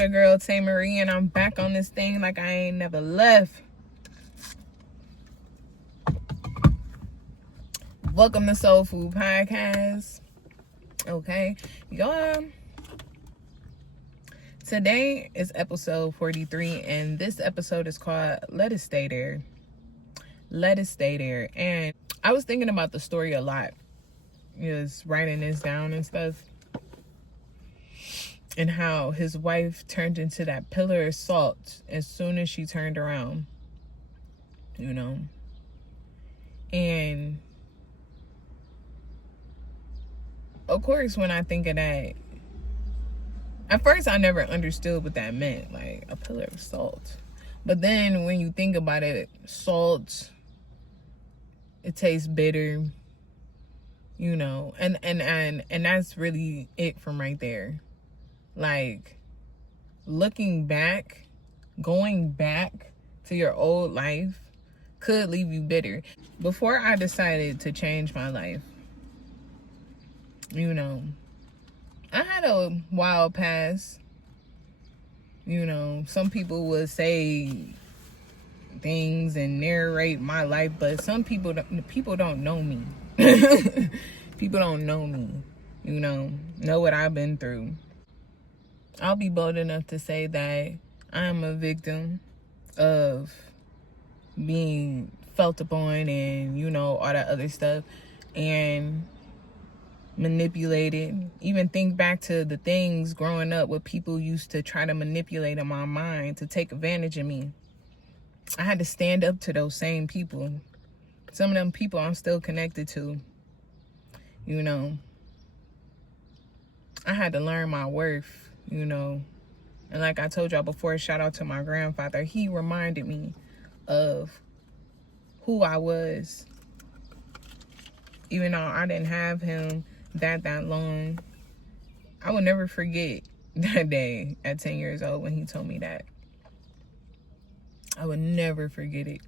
your girl Tae Marie, and I'm back on this thing like I ain't never left. Welcome to Soul Food Podcast. Okay, y'all. Today is episode 43, and this episode is called Let It Stay There. Let It Stay There. And I was thinking about the story a lot. Just writing this down and stuff. And how his wife turned into that pillar of salt as soon as she turned around. You know. And of course, when I think of that, at first I never understood what that meant. Like, a pillar of salt. But then when you think about it, salt, it tastes bitter. You know. And that's really it from right there. Like, looking back, going back to your old life could leave you bitter. Before I decided to change my life, you know, I had a wild past. You know, some people would say things and narrate my life, but some people don't know me. People don't know me, you know what I've been through. I'll be bold enough to say that I'm a victim of being felt upon and, you know, all that other stuff, and manipulated. Even think back to the things growing up where people used to try to manipulate in my mind to take advantage of me. I had to stand up to those same people. Some of them people I'm still connected to, you know. I had to learn my worth. You know, and like I told y'all before, shout out to my grandfather. He reminded me of who I was. Even though I didn't have him that long, I will never forget that day at 10 years old when he told me that. I would never forget it.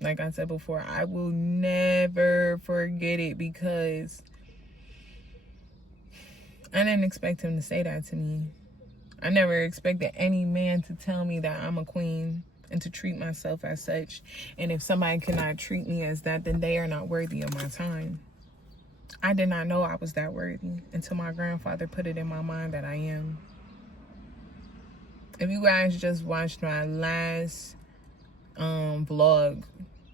Like I said before, I will never forget it because I didn't expect him to say that to me. I never expected any man to tell me that I'm a queen and to treat myself as such. And if somebody cannot treat me as that, then they are not worthy of my time. I did not know I was that worthy until my grandfather put it in my mind that I am. If you guys just watched my last vlog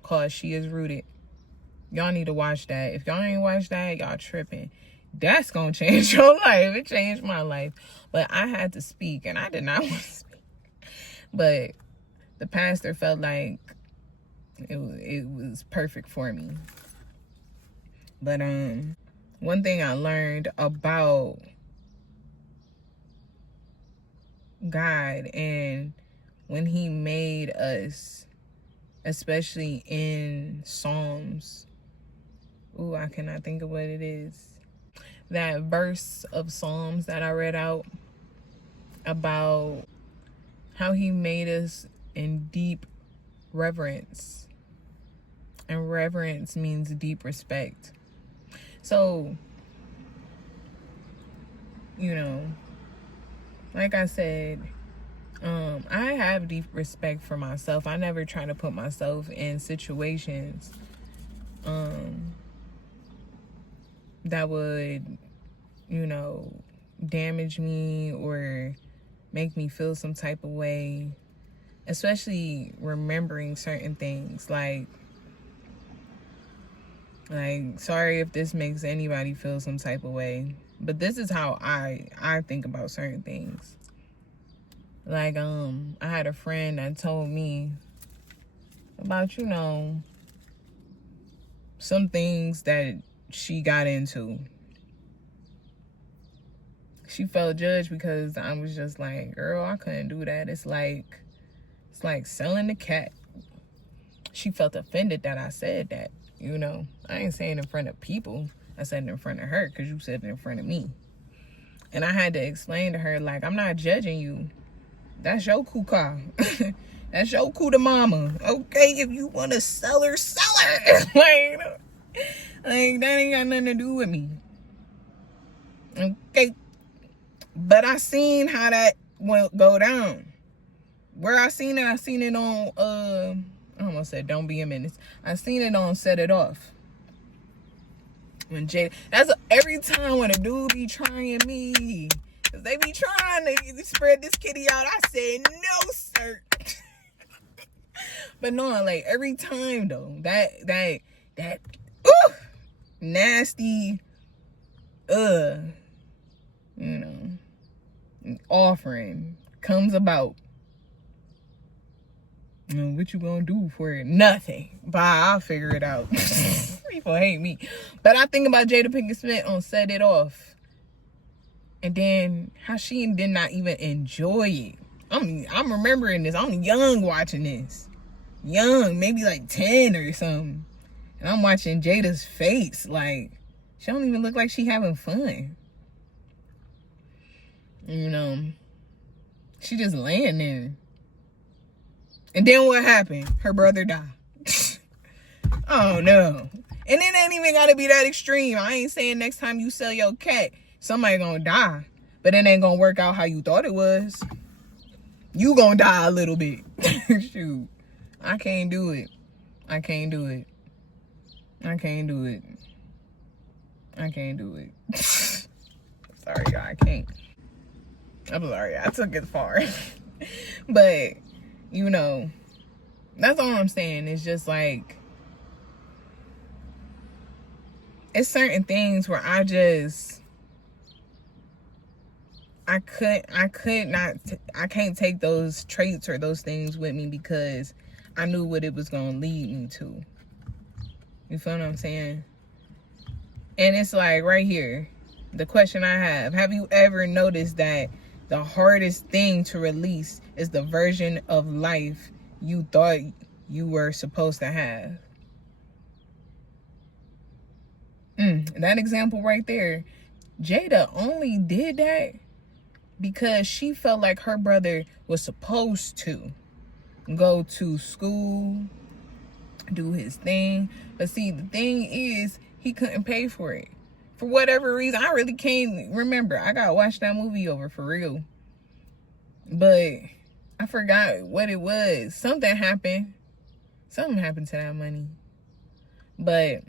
called She Is Rooted, y'all need to watch that. If y'all ain't watched that, y'all tripping. That's gonna change your life. It changed my life. But I had to speak, and I did not want to speak. But the pastor felt like it was perfect for me. But one thing I learned about God, and when he made us, especially in Psalms, I cannot think of what it is. That verse of Psalms that I read out about how he made us in deep reverence. And reverence means deep respect. So, you know, like I said, I have deep respect for myself. I never try to put myself in situations that would, you know, damage me or make me feel some type of way, especially remembering certain things. Like sorry if this makes anybody feel some type of way, but this is how I think about certain things. Like, I had a friend that told me about, you know, some things that she got into. She felt judged because I was just like, girl, I couldn't do that. It's like selling the cat. She felt offended that I said that, you know. I ain't saying it in front of people. I said it in front of her because you said it in front of me. And I had to explain to her, like, I'm not judging you. That's your kuka. That's your kuda mama. Okay, if you want to sell her, sell her. Like, that ain't got nothing to do with me. Okay. But I seen how that will go down. Where I seen it on I almost said Don't Be a Menace. I seen it on Set It Off. When Jada, every time when a dude be trying me, cause they be trying to spread this kitty out, I said no, sir. But no, like every time though, that nasty offering comes about. What you gonna do for it? Nothing. Bye, I'll figure it out. People hate me. But I think about Jada Pinkett Smith on Set It Off. And then how she did not even enjoy it. I'm remembering this. I'm young watching this. Young, maybe like 10 or something. And I'm watching Jada's face. Like, she don't even look like she having fun. She just laying there. And then what happened? Her brother died. Oh no. And it ain't even gotta be that extreme. I ain't saying next time you sell your cat, somebody gonna die. But it ain't gonna work out how you thought it was. You gonna die a little bit. Shoot. I can't do it. I can't do it. I can't do it. I can't do it. Sorry, y'all. I can't. I'm sorry. I took it far. But that's all I'm saying. It's just like, it's certain things where I can't take those traits or those things with me because I knew what it was going to lead me to. You feel what I'm saying? And it's like right here, the question I have you ever noticed that the hardest thing to release is the version of life you thought you were supposed to have? That example right there, Jada only did that because she felt like her brother was supposed to go to school, do his thing. But see, the thing is, he couldn't pay for it. For whatever reason, I really can't remember. I gotta watch that movie over for real. But I forgot what it was. Something happened. Something happened to that money. But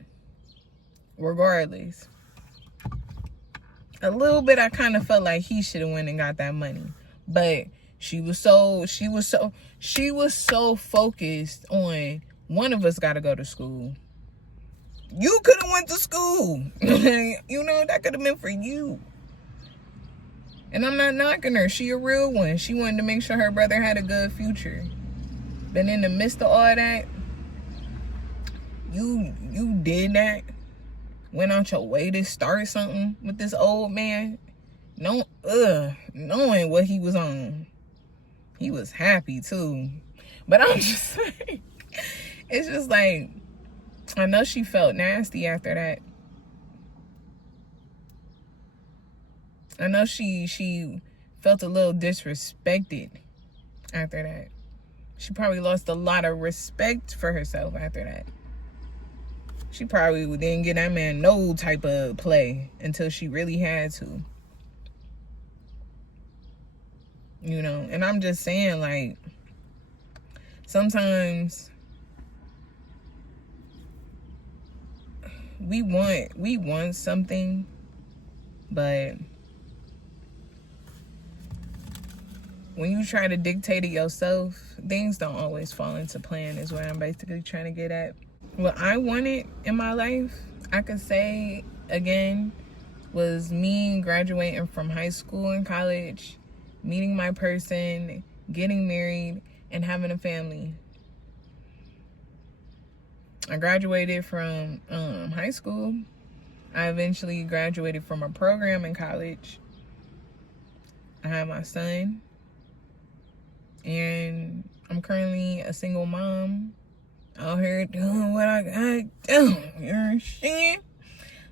regardless, a little bit I kind of felt like he should have went and got that money. But she was so focused on, one of us got to go to school. You could have went to school. That could have been for you. And I'm not knocking her. She a real one. She wanted to make sure her brother had a good future. But in the midst of all that, you did that. Went out your way to start something with this old man. Knowing what he was on. He was happy too. But I'm just saying, it's just like, I know she felt nasty after that. I know she felt a little disrespected after that. She probably lost a lot of respect for herself after that. She probably didn't get that man no type of play until she really had to. And I'm just saying, like, sometimes we want something, but when you try to dictate it yourself, things don't always fall into plan, is what I'm basically trying to get at. What I wanted in my life, I could say again, was me graduating from high school and college, meeting my person, getting married, and having a family. I graduated from high school. I eventually graduated from a program in college. I have my son. And I'm currently a single mom out here doing what I gotta do. You understand?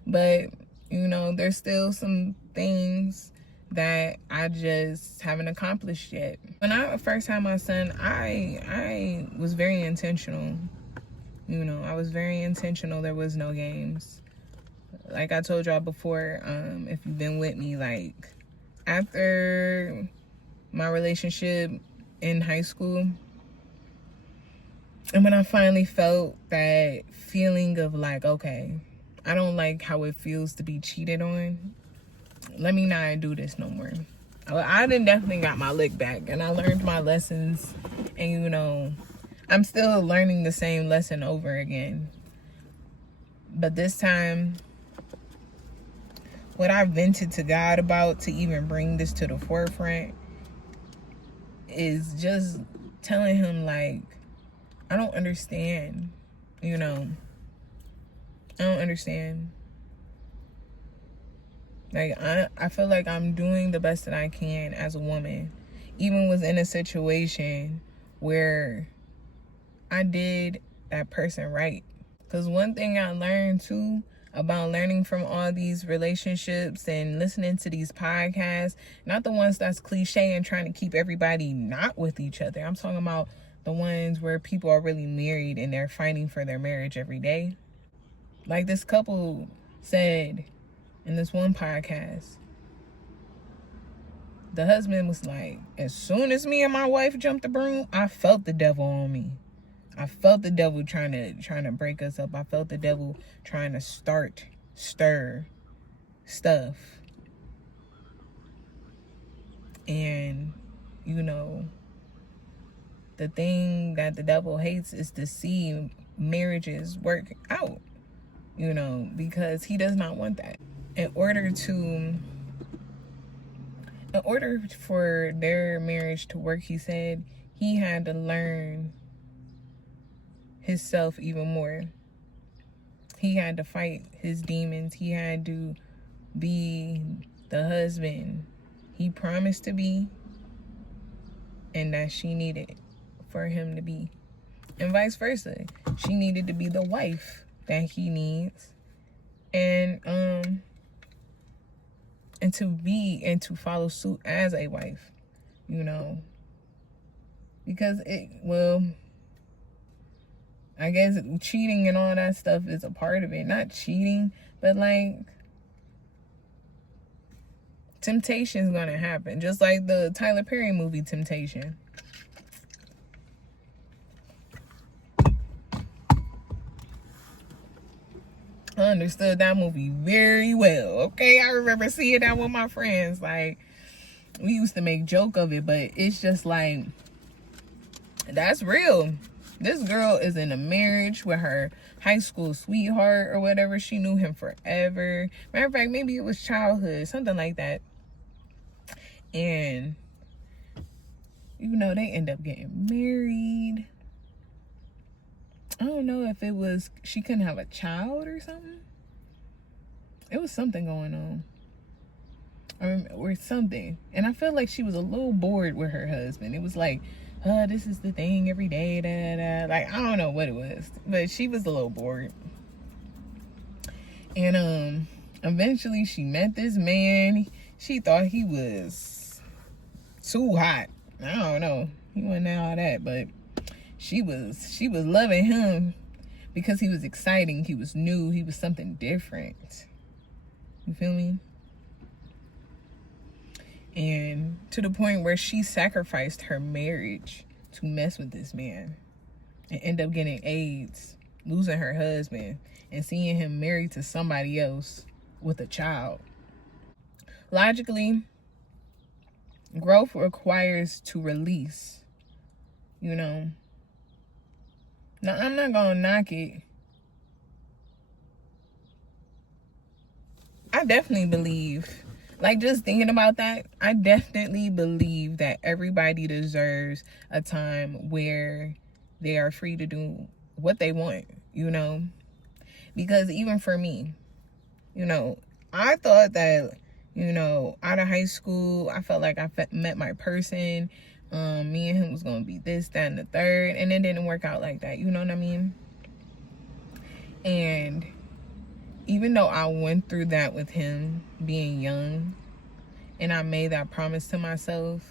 But, there's still some things that I just haven't accomplished yet. When I first had my son, I was very intentional. I was very intentional. There was no games. Like I told y'all before, if you've been with me, like, after my relationship in high school. And when I finally felt that feeling of like, okay, I don't like how it feels to be cheated on. Let me not do this no more. I done definitely got my lick back, and I learned my lessons, and you know, I'm still learning the same lesson over again. But this time, what I vented to God about to even bring this to the forefront is just telling him, like, I don't understand, you know. I don't understand. Like, I feel like I'm doing the best that I can as a woman. Even was in a situation where I did that person right. Because one thing I learned, too, about learning from all these relationships and listening to these podcasts, not the ones that's cliche and trying to keep everybody not with each other. I'm talking about the ones where people are really married and they're fighting for their marriage every day. Like this couple said in this one podcast, the husband was like, as soon as me and my wife jumped the broom, I felt the devil on me. I felt the devil trying to break us up. I felt the devil trying to stir stuff. And, you know, the thing that the devil hates is to see marriages work out, you know, because he does not want that. In order for their marriage to work, he said, he had to learn himself even more. He had to fight his demons. He had to be the husband he promised to be and that she needed for him to be, and vice versa. She needed to be the wife that he needs, and to follow suit as a wife, you know, because I guess cheating and all that stuff is a part of it. Not cheating, but like, temptation's gonna happen. Just like the Tyler Perry movie, Temptation. I understood that movie very well, okay? I remember seeing that with my friends. Like, we used to make joke of it, but it's just like, that's real. This girl is in a marriage with her high school sweetheart or whatever. She knew him forever. Matter of fact, maybe it was childhood, something like that. And, you know, they end up getting married. I don't know if it was she couldn't have a child or something. It was something going on. Or something. And I feel like she was a little bored with her husband. It was like, this is the thing every day, like, I don't know what it was, but she was a little bored. And eventually she met this man. She thought he was too hot. I don't know, he wasn't all that, but she was loving him because he was exciting, he was new, he was something different. You feel me? And to the point where she sacrificed her marriage to mess with this man and end up getting AIDS, losing her husband, and seeing him married to somebody else with a child. Logically, growth requires to release, you know. Now, I'm not gonna knock it. I definitely believe, like, just thinking about that, I definitely believe that everybody deserves a time where they are free to do what they want, you know? Because even for me, you know, I thought that, you know, out of high school, I felt like I met my person. Me and him was going to be this, that, and the third. And it didn't work out like that. You know what I mean? And even though I went through that with him being young, and I made that promise to myself,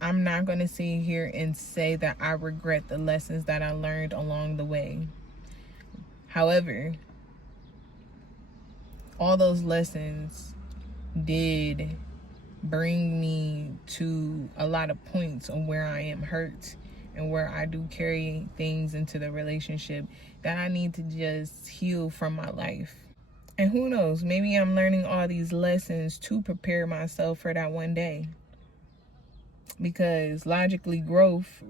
I'm not going to sit here and say that I regret the lessons that I learned along the way. However, all those lessons did bring me to a lot of points on where I am hurt and where I do carry things into the relationship that I need to just heal from my life. And who knows, maybe I'm learning all these lessons to prepare myself for that one day. Because logically, growth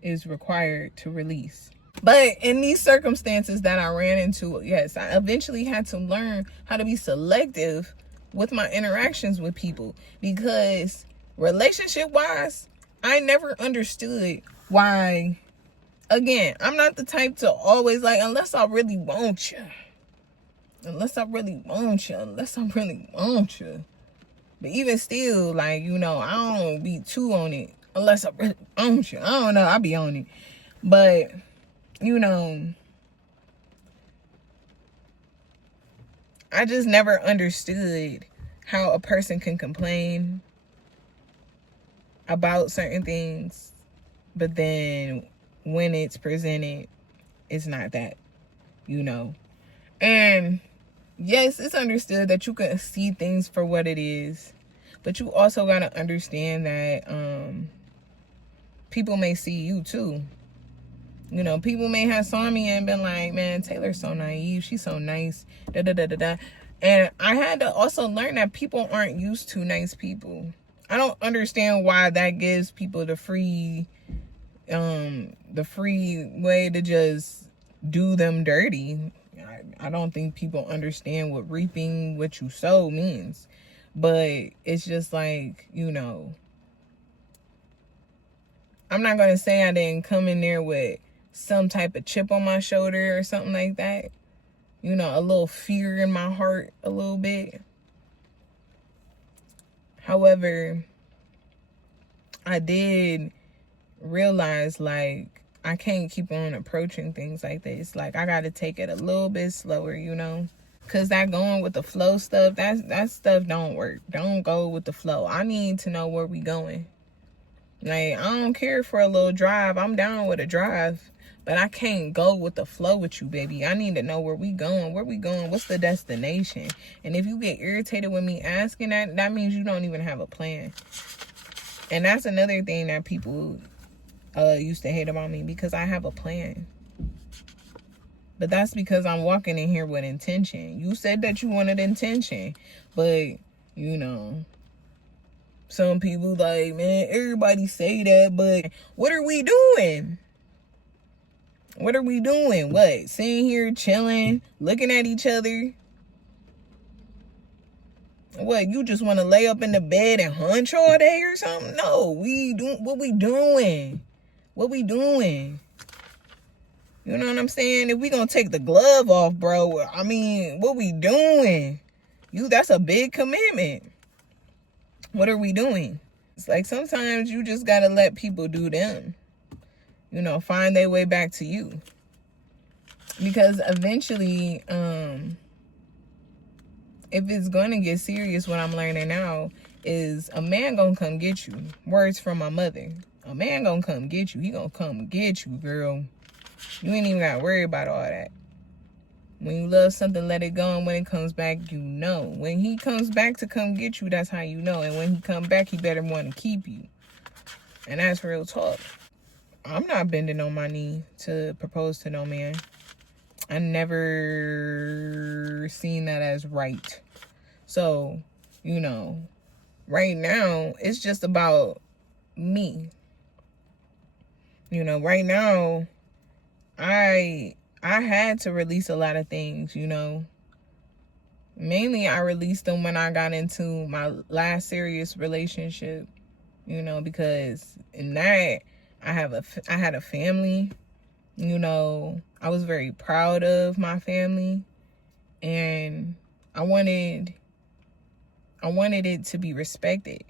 is required to release. But in these circumstances that I ran into, yes, I eventually had to learn how to be selective with my interactions with people. Because relationship-wise, I never understood why. Again, I'm not the type to always like, unless I really want you. Unless I really want you. But even still, like, you know, I don't be too on it. Unless I really want you. I don't know, I be on it. But, you know, I just never understood how a person can complain about certain things, but then when it's presented, it's not that, you know. And yes, it's understood that you can see things for what it is, but you also got to understand that people may see you too. You know, people may have saw me and been like, man, Taylor's so naive. She's so nice. Da da da da da. And I had to also learn that people aren't used to nice people. I don't understand why that gives people the free way to just do them dirty. I don't think people understand what reaping what you sow means. But it's just like, you know, I'm not going to say I didn't come in there with some type of chip on my shoulder or something like that. You know, a little fear in my heart a little bit. However, I did realize, like, I can't keep on approaching things like this. Like, I got to take it a little bit slower, you know. Because that going with the flow stuff, that stuff don't work. Don't go with the flow. I need to know where we going. Like, I don't care for a little drive. I'm down with a drive. But I can't go with the flow with you, baby. I need to know where we going. Where we going? What's the destination? And if you get irritated with me asking that, that means you don't even have a plan. And that's another thing that people used to hate about me, because I have a plan. But that's because I'm walking in here with intention. You said that you wanted intention. But, you know, some people like, man, everybody say that, but what are we doing? What are we doing? What? Sitting here chilling, looking at each other? What, you just want to lay up in the bed and hunch all day or something? No, what we doing? What we doing? You know what I'm saying? If we gonna take the glove off, bro, I mean, what we doing? That's a big commitment. What are we doing? It's like sometimes you just gotta let people do them. You know, find their way back to you. Because eventually, if it's gonna get serious, what I'm learning now is a man gonna come get you. Words from my mother. A man gonna come get you. He gonna come get you, girl. You ain't even gotta worry about all that. When you love something, let it go. And when it comes back, you know. When he comes back to come get you, that's how you know. And when he come back, he better want to keep you. And that's real talk. I'm not bending on my knee to propose to no man. I never seen that as right. So, you know, right now, it's just about me. You know, right now, I had to release a lot of things, you know. Mainly, I released them when I got into my last serious relationship, you know, because in that, I had a family, you know. I was very proud of my family, and I wanted it to be respected.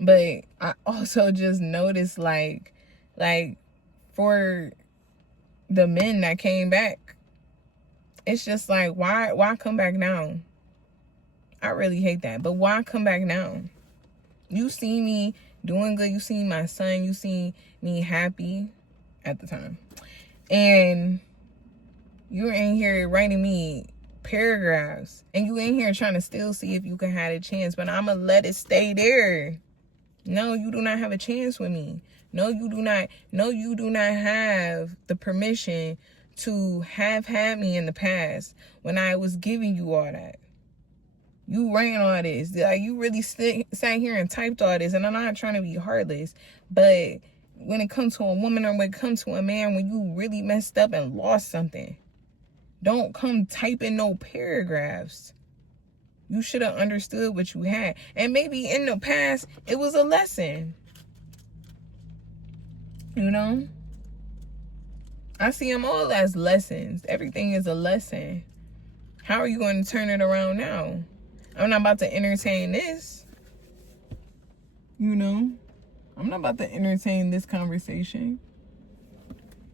But I also just noticed, like for the men that came back, it's just like, why come back now? I really hate that. But why come back now? You see me doing good. You see my son. You see me happy at the time. And you're in here writing me paragraphs. And you in here trying to still see if you can have a chance. But I'm going to let it stay there. No, you do not have a chance with me. No, you do not. No, you do not have the permission to have had me in the past when I was giving you all that. You ran all this. Like, you really sat here and typed all this. And I'm not trying to be heartless. But when it comes to a woman or when it comes to a man, when you really messed up and lost something, don't come typing no paragraphs. You should have understood what you had. And maybe in the past, it was a lesson. You know? I see them all as lessons. Everything is a lesson. How are you going to turn it around now? I'm not about to entertain this. You know? I'm not about to entertain this conversation.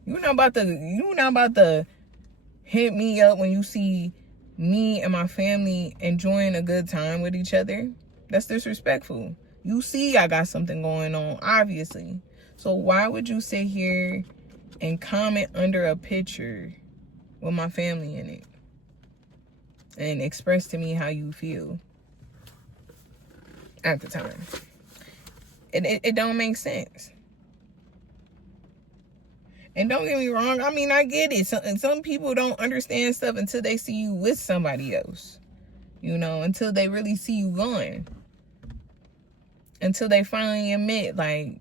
You're not about to hit me up when you see me and my family enjoying a good time with each other. That's disrespectful. You see I got something going on, obviously. So why would you sit here and comment under a picture with my family in it and express to me how you feel at the time? It don't make sense. And don't get me wrong, I mean, I get it. Some people don't understand stuff until they see you with somebody else. You know, until they really see you going. Until they finally admit, like,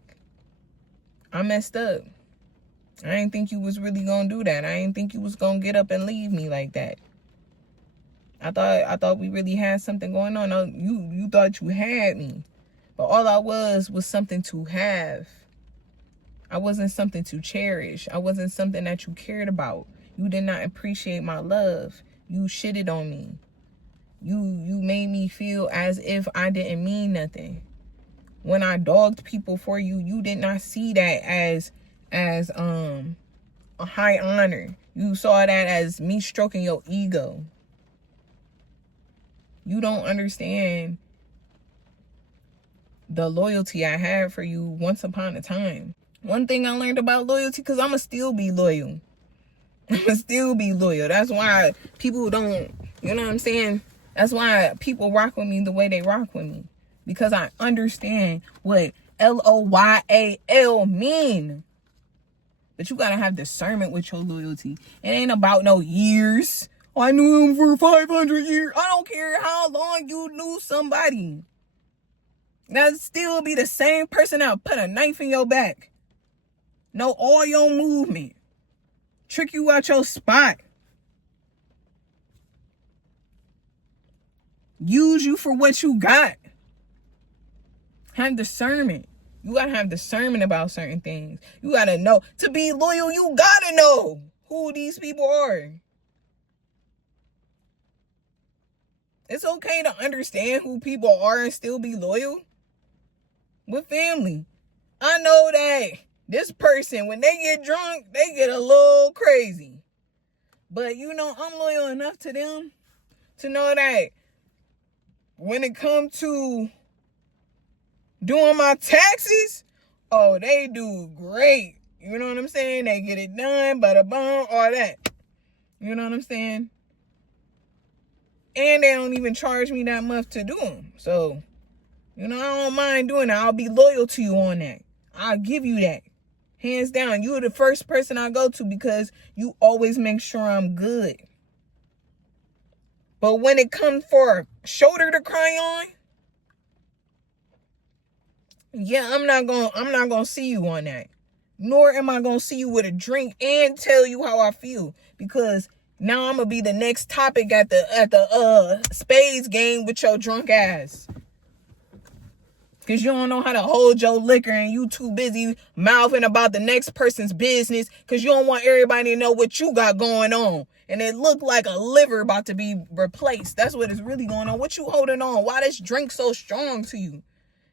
I messed up. I didn't think you was really gonna do that. I didn't think you was gonna get up and leave me like that. I thought we really had something going on. No, you thought you had me. But all I was something to have. I wasn't something to cherish. I wasn't something that you cared about. You did not appreciate my love. You shitted on me. You made me feel as if I didn't mean nothing. When I dogged people for you, you did not see that as a high honor. You saw that as me stroking your ego. You don't understand the loyalty I had for you once upon a time. One thing I learned about loyalty, because I'ma still be loyal. I'ma still be loyal. That's why people don't, you know what I'm saying? That's why people rock with me the way they rock with me. Because I understand what LOYAL mean. But you gotta have discernment with your loyalty. It ain't about no years. I knew him for 500 years. I don't care how long you knew somebody. That'd still be the same person that would put a knife in your back. Know all your movement. Trick you out your spot. Use you for what you got. Have discernment. You gotta have discernment about certain things. You gotta know. To be loyal, you gotta know who these people are. It's okay to understand who people are and still be loyal. With family. I know that this person, when they get drunk, they get a little crazy. But, you know, I'm loyal enough to them to know that when it comes to doing my taxes, oh, they do great. You know what I'm saying? They get it done, bada bum, all that. You know what I'm saying? And they don't even charge me that much to do them. So, you know, I don't mind doing that. I'll be loyal to you on that. I'll give you that. Hands down. You're the first person I go to because you always make sure I'm good. But when it comes for a shoulder to cry on, yeah, I'm not gonna see you on that. Nor am I gonna see you with a drink and tell you how I feel. Because now I'm gonna be the next topic at the spades game with your drunk ass. Because you don't know how to hold your liquor and you too busy mouthing about the next person's business because you don't want everybody to know what you got going on. And it look like a liver about to be replaced. That's what is really going on. What you holding on? Why this drink so strong to you?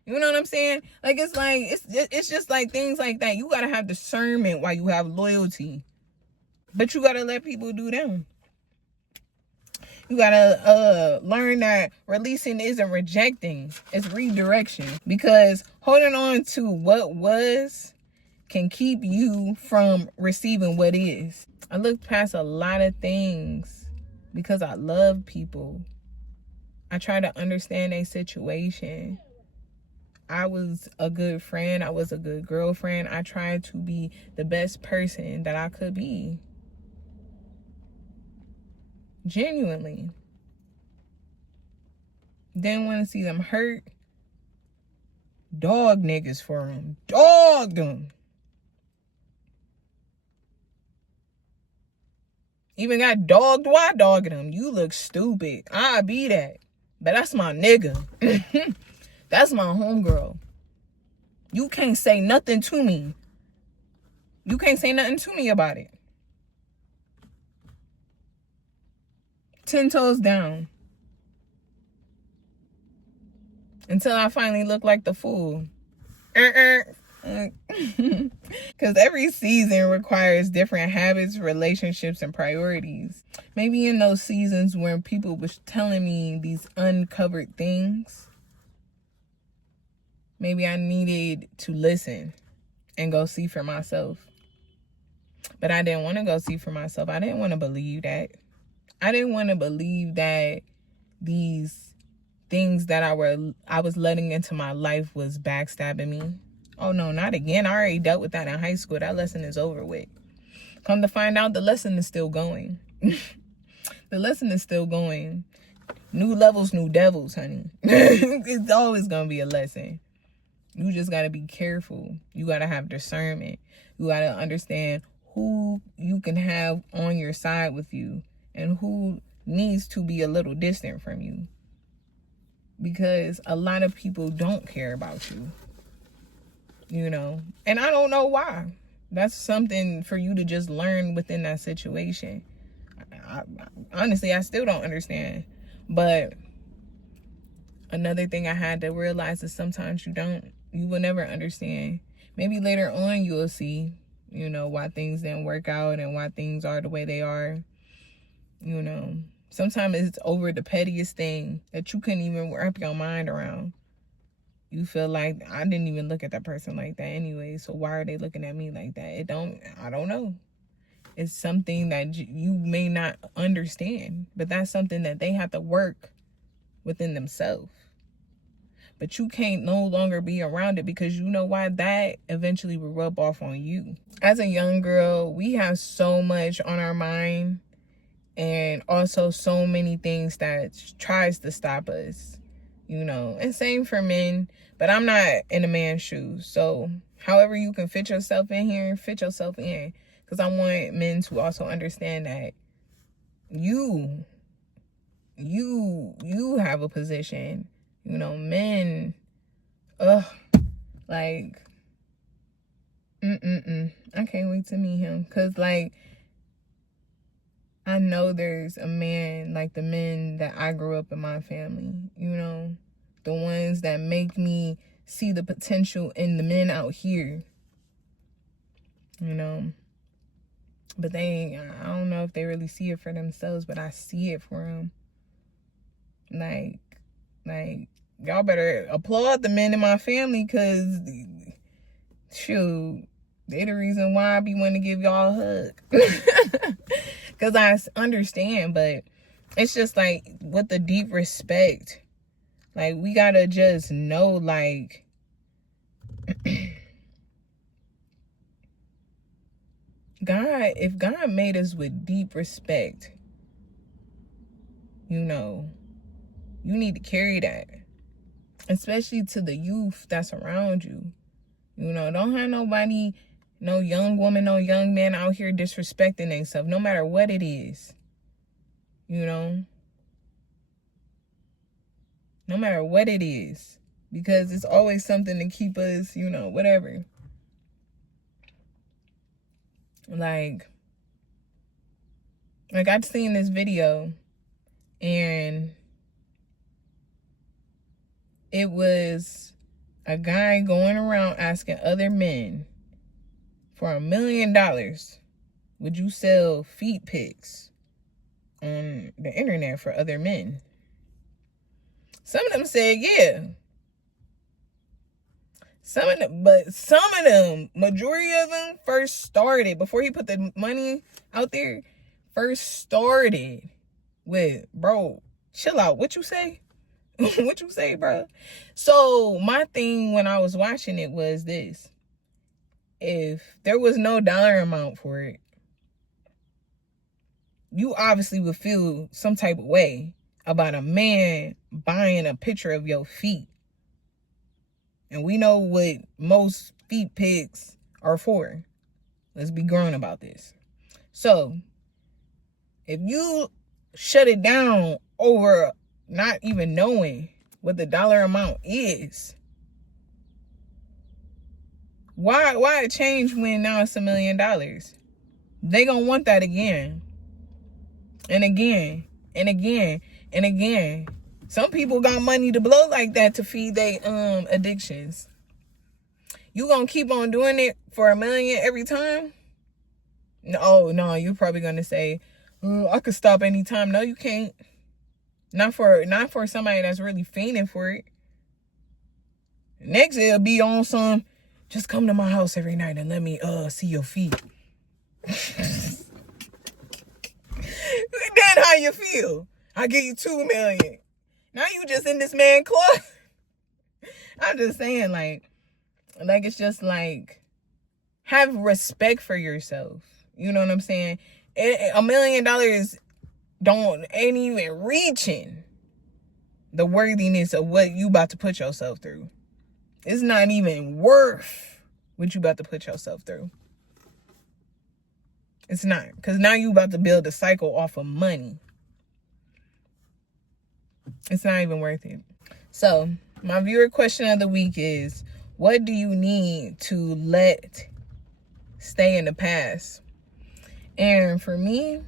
You know what I'm saying? Like, it's just like things like that. You got to have discernment while you have loyalty. But you got to let people do them. You gotta learn that releasing isn't rejecting, it's redirection. Because holding on to what was can keep you from receiving what is. I looked past a lot of things because I love people. I try to understand their situation. I was a good friend. I was a good girlfriend. I tried to be the best person that I could be. Genuinely. Didn't want to see them hurt. Dog niggas for them. Dog them. Even got dogged. Why dogging them? You look stupid. I be that. But that's my nigga. That's my homegirl. You can't say nothing to me. You can't say nothing to me about it. 10 toes down. Until I finally look like the fool. Because every season requires different habits, relationships, and priorities. Maybe in those seasons when people was telling me these uncovered things, maybe I needed to listen and go see for myself. But I didn't want to go see for myself. I didn't want to believe that. I didn't want to believe that these things that I was letting into my life was backstabbing me. Oh no, not again. I already dealt with that in high school. That lesson is over with. Come to find out, the lesson is still going. The lesson is still going. New levels, new devils, honey. It's always going to be a lesson. You just got to be careful. You got to have discernment. You got to understand who you can have on your side with you and who needs to be a little distant from you. Because a lot of people don't care about you. You know, and I don't know why. That's something for you to just learn within that situation. Honestly, I still don't understand. But another thing I had to realize is sometimes you will never understand. Maybe later on you'll see, you know, why things didn't work out and why things are the way they are. You know, sometimes it's over the pettiest thing that you couldn't even wrap your mind around. You feel like, I didn't even look at that person like that anyway, so why are they looking at me like that? I don't know. It's something that you may not understand, but that's something that they have to work within themselves. But you can't no longer be around it, because you know why? That eventually will rub off on you. As a young girl, we have so much on our mind, and also so many things that tries to stop us. You know, and same for men, but I'm not in a man's shoes. So however you can fit yourself in here, fit yourself in. Because I want men to also understand that you have a position. You know, men, I can't wait to meet him. Because, like, I know there's a man, like the men that I grew up in my family, you know, the ones that make me see the potential in the men out here, you know, but I don't know if they really see it for themselves, but I see it for them. Like, y'all better applaud the men in my family, because, shoot, they the reason why I be wanting to give y'all a hug. Because I understand, but it's just like, with the deep respect, like, we gotta just know, like, if God made us with deep respect, you know, you need to carry that, especially to the youth that's around you. You know, don't have nobody, no young woman, no young man out here disrespecting themselves, no matter what it is. You know? No matter what it is. Because it's always something to keep us, you know, whatever. Like I've seen this video, and it was a guy going around asking other men, for $1 million, would you sell feet pics on the internet for other men? Some of them said yeah. Some of them, majority of them first started, before he put the money out there, first started with, bro, chill out. What you say? What you say, bro? So my thing when I was watching it was this. If there was no dollar amount for it, you obviously would feel some type of way about a man buying a picture of your feet. And we know what most feet pics are for. Let's be grown about this. So, if you shut it down over not even knowing what the dollar amount is, why it change when now it's $1 million? They gonna want that again. And again. And again. And again. Some people got money to blow like that to feed their addictions. You gonna keep on doing it for $1 million every time? No, you're probably gonna say, I could stop anytime. No, you can't. Not for somebody that's really fiending for it. Next, it'll be on some, just come to my house every night and let me see your feet. Then how you feel? I give you $2 million. Now you just in this man club. I'm just saying, like it's just like, have respect for yourself. You know what I'm saying? $1 million ain't even reaching the worthiness of what you about to put yourself through. It's not even worth what you about to put yourself through. It's not. Because now you about to build a cycle off of money. It's not even worth it. So, my viewer question of the week is, what do you need to let stay in the past? And for me,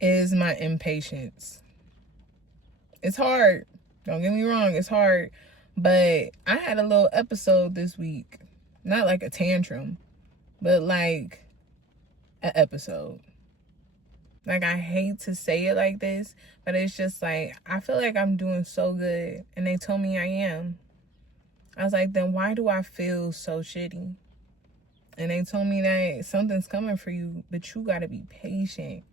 is my impatience. It's hard. Don't get me wrong, it's hard. But I had a little episode this week. Not like a tantrum, but like an episode. Like, I hate to say it like this, but it's just like, I feel like I'm doing so good. And they told me I am. I was like, then why do I feel so shitty? And they told me that something's coming for you, but you got to be patient.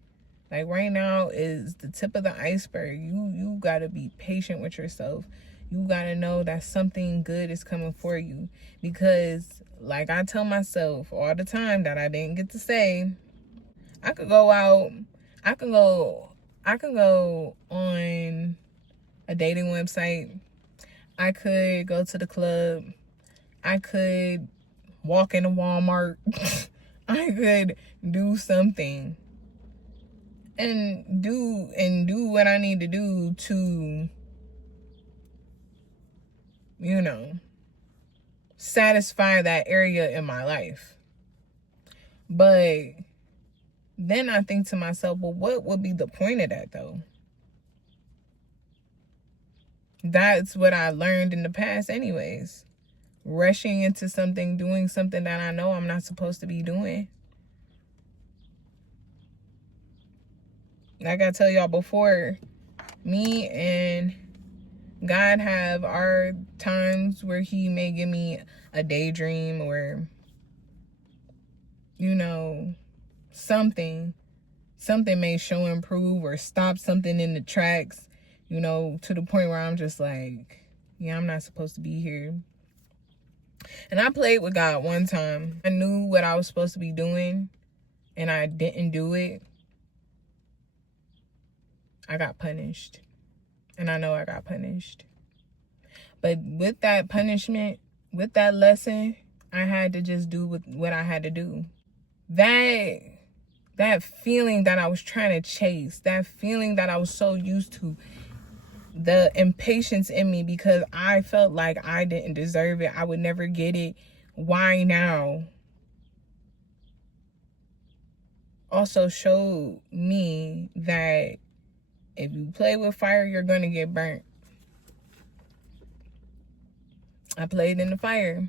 Like, right now is the tip of the iceberg. You got to be patient with yourself. You got to know that something good is coming for you. Because, like I tell myself all the time that I didn't get to say, I could go out, I can go on a dating website. I could go to the club. I could walk into Walmart. I could do something and do what I need to do to, you know, satisfy that area in my life. But then I think to myself, well, what would be the point of that, though? That's what I learned in the past anyways. Rushing into something, doing something that I know I'm not supposed to be doing. Like I tell y'all before, me and God have our times where he may give me a daydream or, you know, something may show improve or stop something in the tracks, you know, to the point where I'm just like, yeah, I'm not supposed to be here. And I played with God one time. I knew what I was supposed to be doing and I didn't do it. I got punished. And I know I got punished. But with that punishment, with that lesson, I had to just do what I had to do. That feeling that I was trying to chase, that feeling that I was so used to, the impatience in me because I felt like I didn't deserve it, I would never get it, why now? Also showed me that if you play with fire, you're gonna get burnt. I played in the fire.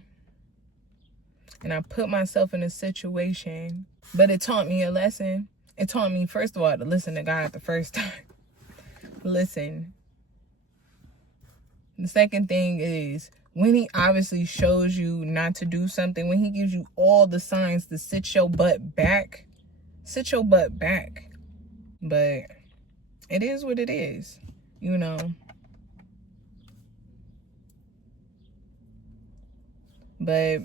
And I put myself in a situation. But it taught me a lesson. It taught me, first of all, to listen to God the first time. Listen. The second thing is, when he obviously shows you not to do something, when he gives you all the signs to sit your butt back, sit your butt back. But it is what it is, you know. But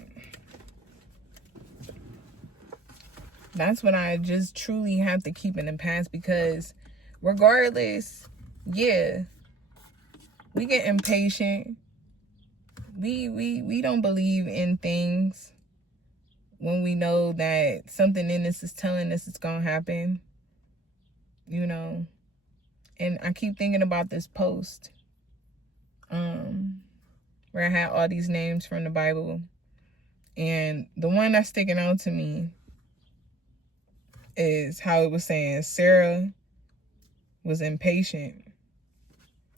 that's what I just truly have to keep in the past, because regardless, yeah, we get impatient. We don't believe in things when we know that something in us is telling us it's gonna happen, you know. And I keep thinking about this post where I had all these names from the Bible, and the one that's sticking out to me is how it was saying Sarah was impatient,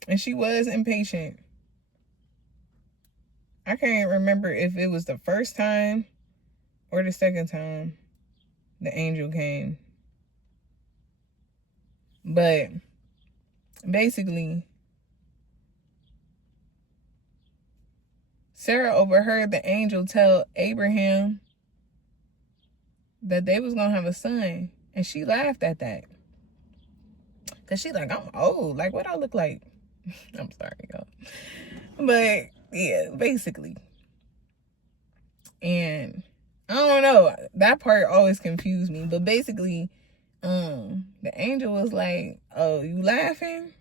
and she was impatient. I can't remember if it was the first time or the second time the angel came. But basically, Sarah overheard the angel tell Abraham that they was going to have a son. And she laughed at that. Because she like, I'm old. Like, what I look like? I'm sorry, y'all. But yeah, basically. And I don't know, that part always confused me. But basically, the angel was like, oh, you laughing?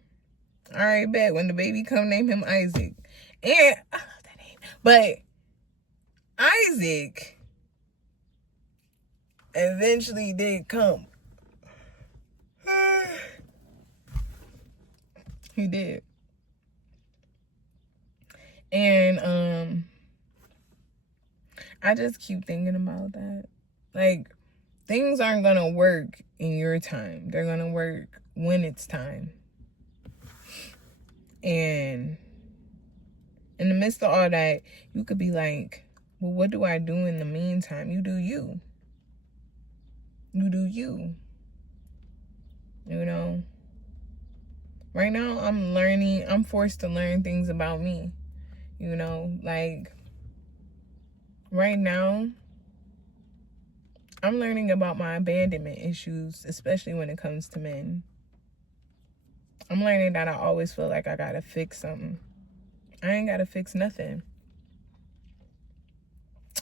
All right, bet. When the baby come, name him Isaac. And I love that name. But Isaac eventually did come. He did. And I just keep thinking about that. Like, things aren't gonna work in your time. They're gonna work when it's time. And in the midst of all that, you could be like, well, what do I do in the meantime? You do you. You do you. You know? Right now, I'm forced to learn things about me. You know? Like, right now, I'm learning about my abandonment issues, especially when it comes to men. I'm learning that I always feel like I gotta fix something. I ain't gotta fix nothing.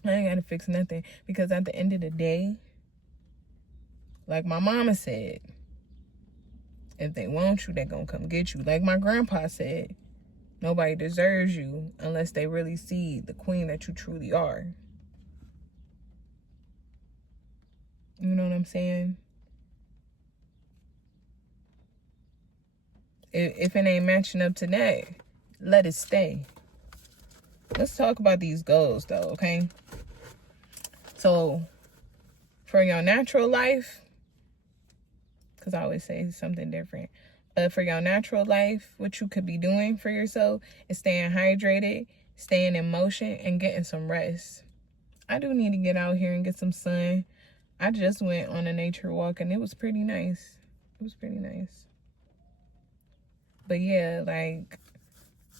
I ain't gotta fix nothing. Because at the end of the day, like my mama said, if they want you, they gonna come get you. Like my grandpa said, nobody deserves you unless they really see the queen that you truly are. You know what I'm saying? If it ain't matching up to that, let it stay. Let's talk about these goals, though, okay? So, for your natural life, because I always say something different, but for your natural life, what you could be doing for yourself is staying hydrated, staying in motion, and getting some rest. I do need to get out here and get some sun. I just went on a nature walk, and it was pretty nice. It was pretty nice. But yeah, like,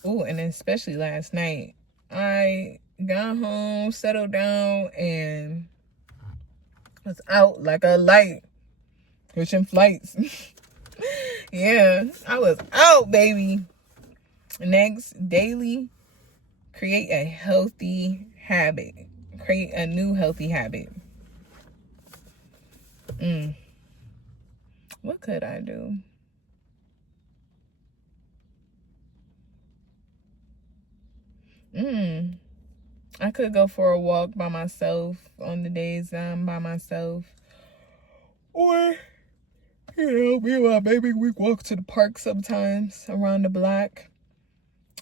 ooh, and especially last night, I got home, settled down, and was out like a light, pushing flights. Yeah, I was out, baby. Next, daily, create a healthy habit. Create a new healthy habit. What could I do? I could go for a walk by myself on the days I'm by myself. Or, me and my baby, we walk to the park sometimes around the block.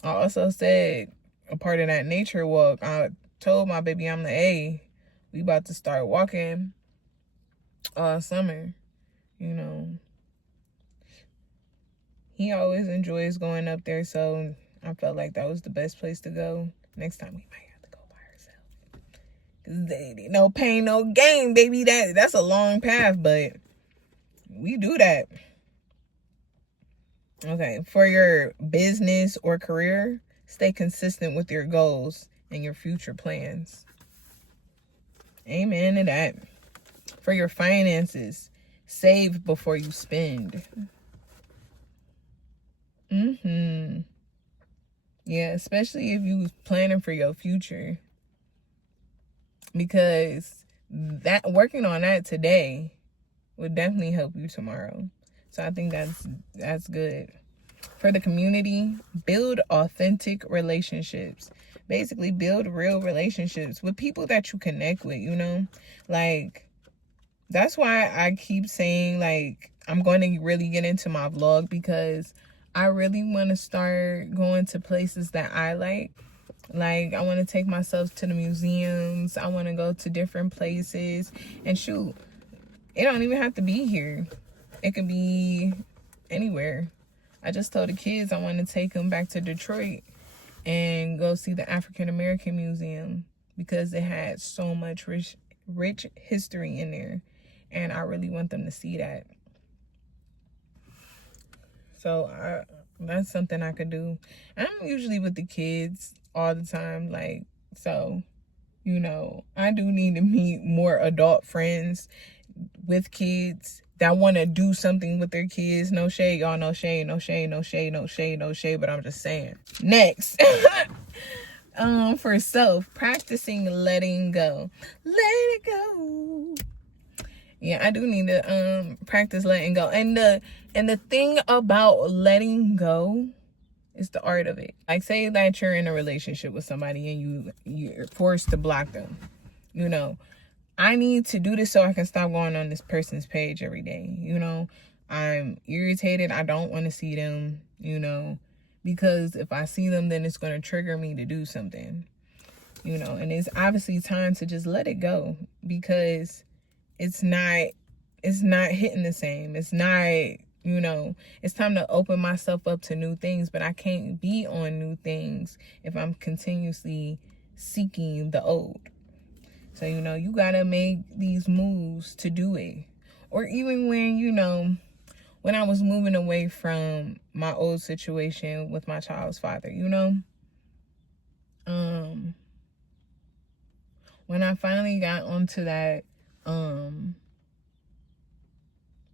I also said, a part of that nature walk, I told my baby, I'm like, hey, we about to start walking all summer, you know. He always enjoys going up there, so I felt like that was the best place to go. Next time we might have to go by ourselves. No pain, no gain, baby. That's a long path, but we do that. Okay, for your business or career, Stay consistent with your goals and your future plans. Amen to that. For your finances, save before you spend. Yeah, especially if you planning for your future. Because that working on that today would definitely help you tomorrow. So I think that's good. For the community, build authentic relationships. Basically, build real relationships with people that you connect with, you know? Like, that's why I keep saying, like, I'm going to really get into my vlog, because I really want to start going to places that I like. Like, I want to take myself to the museums. I want to go to different places. And shoot, it don't even have to be here. It could be anywhere. I just told the kids I want to take them back to Detroit and go see the African American Museum, because it had so much rich history in there, and I really want them to see that. So that's something I could do. I'm usually with the kids all the time, like, so, you know, I do need to meet more adult friends with kids that want to do something with their kids. No shade, y'all. No shade, no shade, no shade, no shade, no shade. But I'm just saying. Next. For self, practicing letting go. Let it go. Yeah, I do need to practice letting go. And the thing about letting go is the art of it. Like, say that you're in a relationship with somebody and you're forced to block them. You know, I need to do this so I can stop going on this person's page every day. You know, I'm irritated. I don't want to see them, you know, because if I see them, then it's going to trigger me to do something, you know. And it's obviously time to just let it go, because it's not hitting the same. It's not, you know, it's time to open myself up to new things, but I can't be on new things if I'm continuously seeking the old. So, you know, you gotta make these moves to do it. Or even when, you know, when I was moving away from my old situation with my child's father, you know, when I finally got onto that, when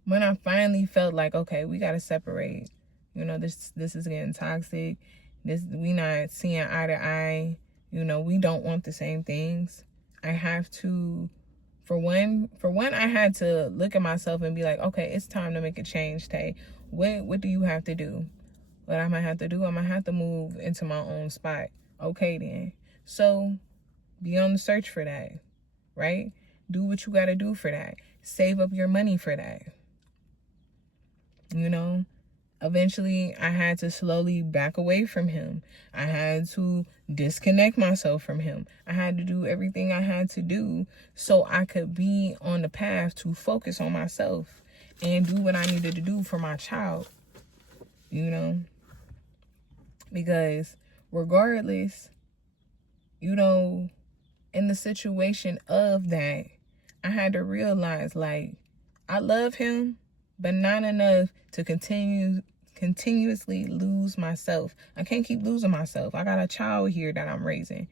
I finally felt like, okay, we gotta separate, you know, this is getting toxic, we not seeing eye to eye, you know, we don't want the same things. I have to, for one, I had to look at myself and be like, okay, it's time to make a change, Tay. What do you have to do? What I'm gonna have to do, I'm gonna have to move into my own spot. Okay, then. So be on the search for that, right? Do what you gotta do for that. Save up your money for that. You know, eventually I had to slowly back away from him. I had to disconnect myself from him. I had to do everything I had to do so I could be on the path to focus on myself and do what I needed to do for my child, you know, because regardless, you know, in the situation of that, I had to realize, like, I love him, but not enough to continuously lose myself. I can't keep losing myself. I got a child here that I'm raising.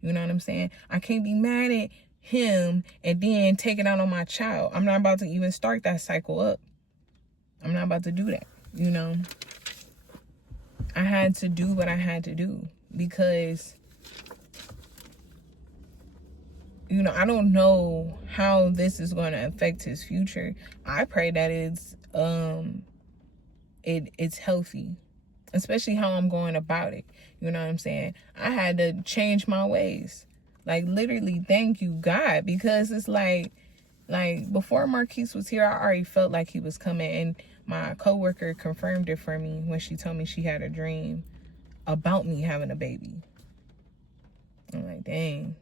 You know what I'm saying? I can't be mad at him and then take it out on my child. I'm not about to even start that cycle up. I'm not about to do that, you know? I had to do what I had to do because, you know, I don't know how this is going to affect his future. I pray that it's healthy, especially how I'm going about it. You know what I'm saying? I had to change my ways. Like, literally, thank you, God, because it's like before Marquise was here, I already felt like he was coming, and my coworker confirmed it for me when she told me she had a dream about me having a baby. I'm like, dang.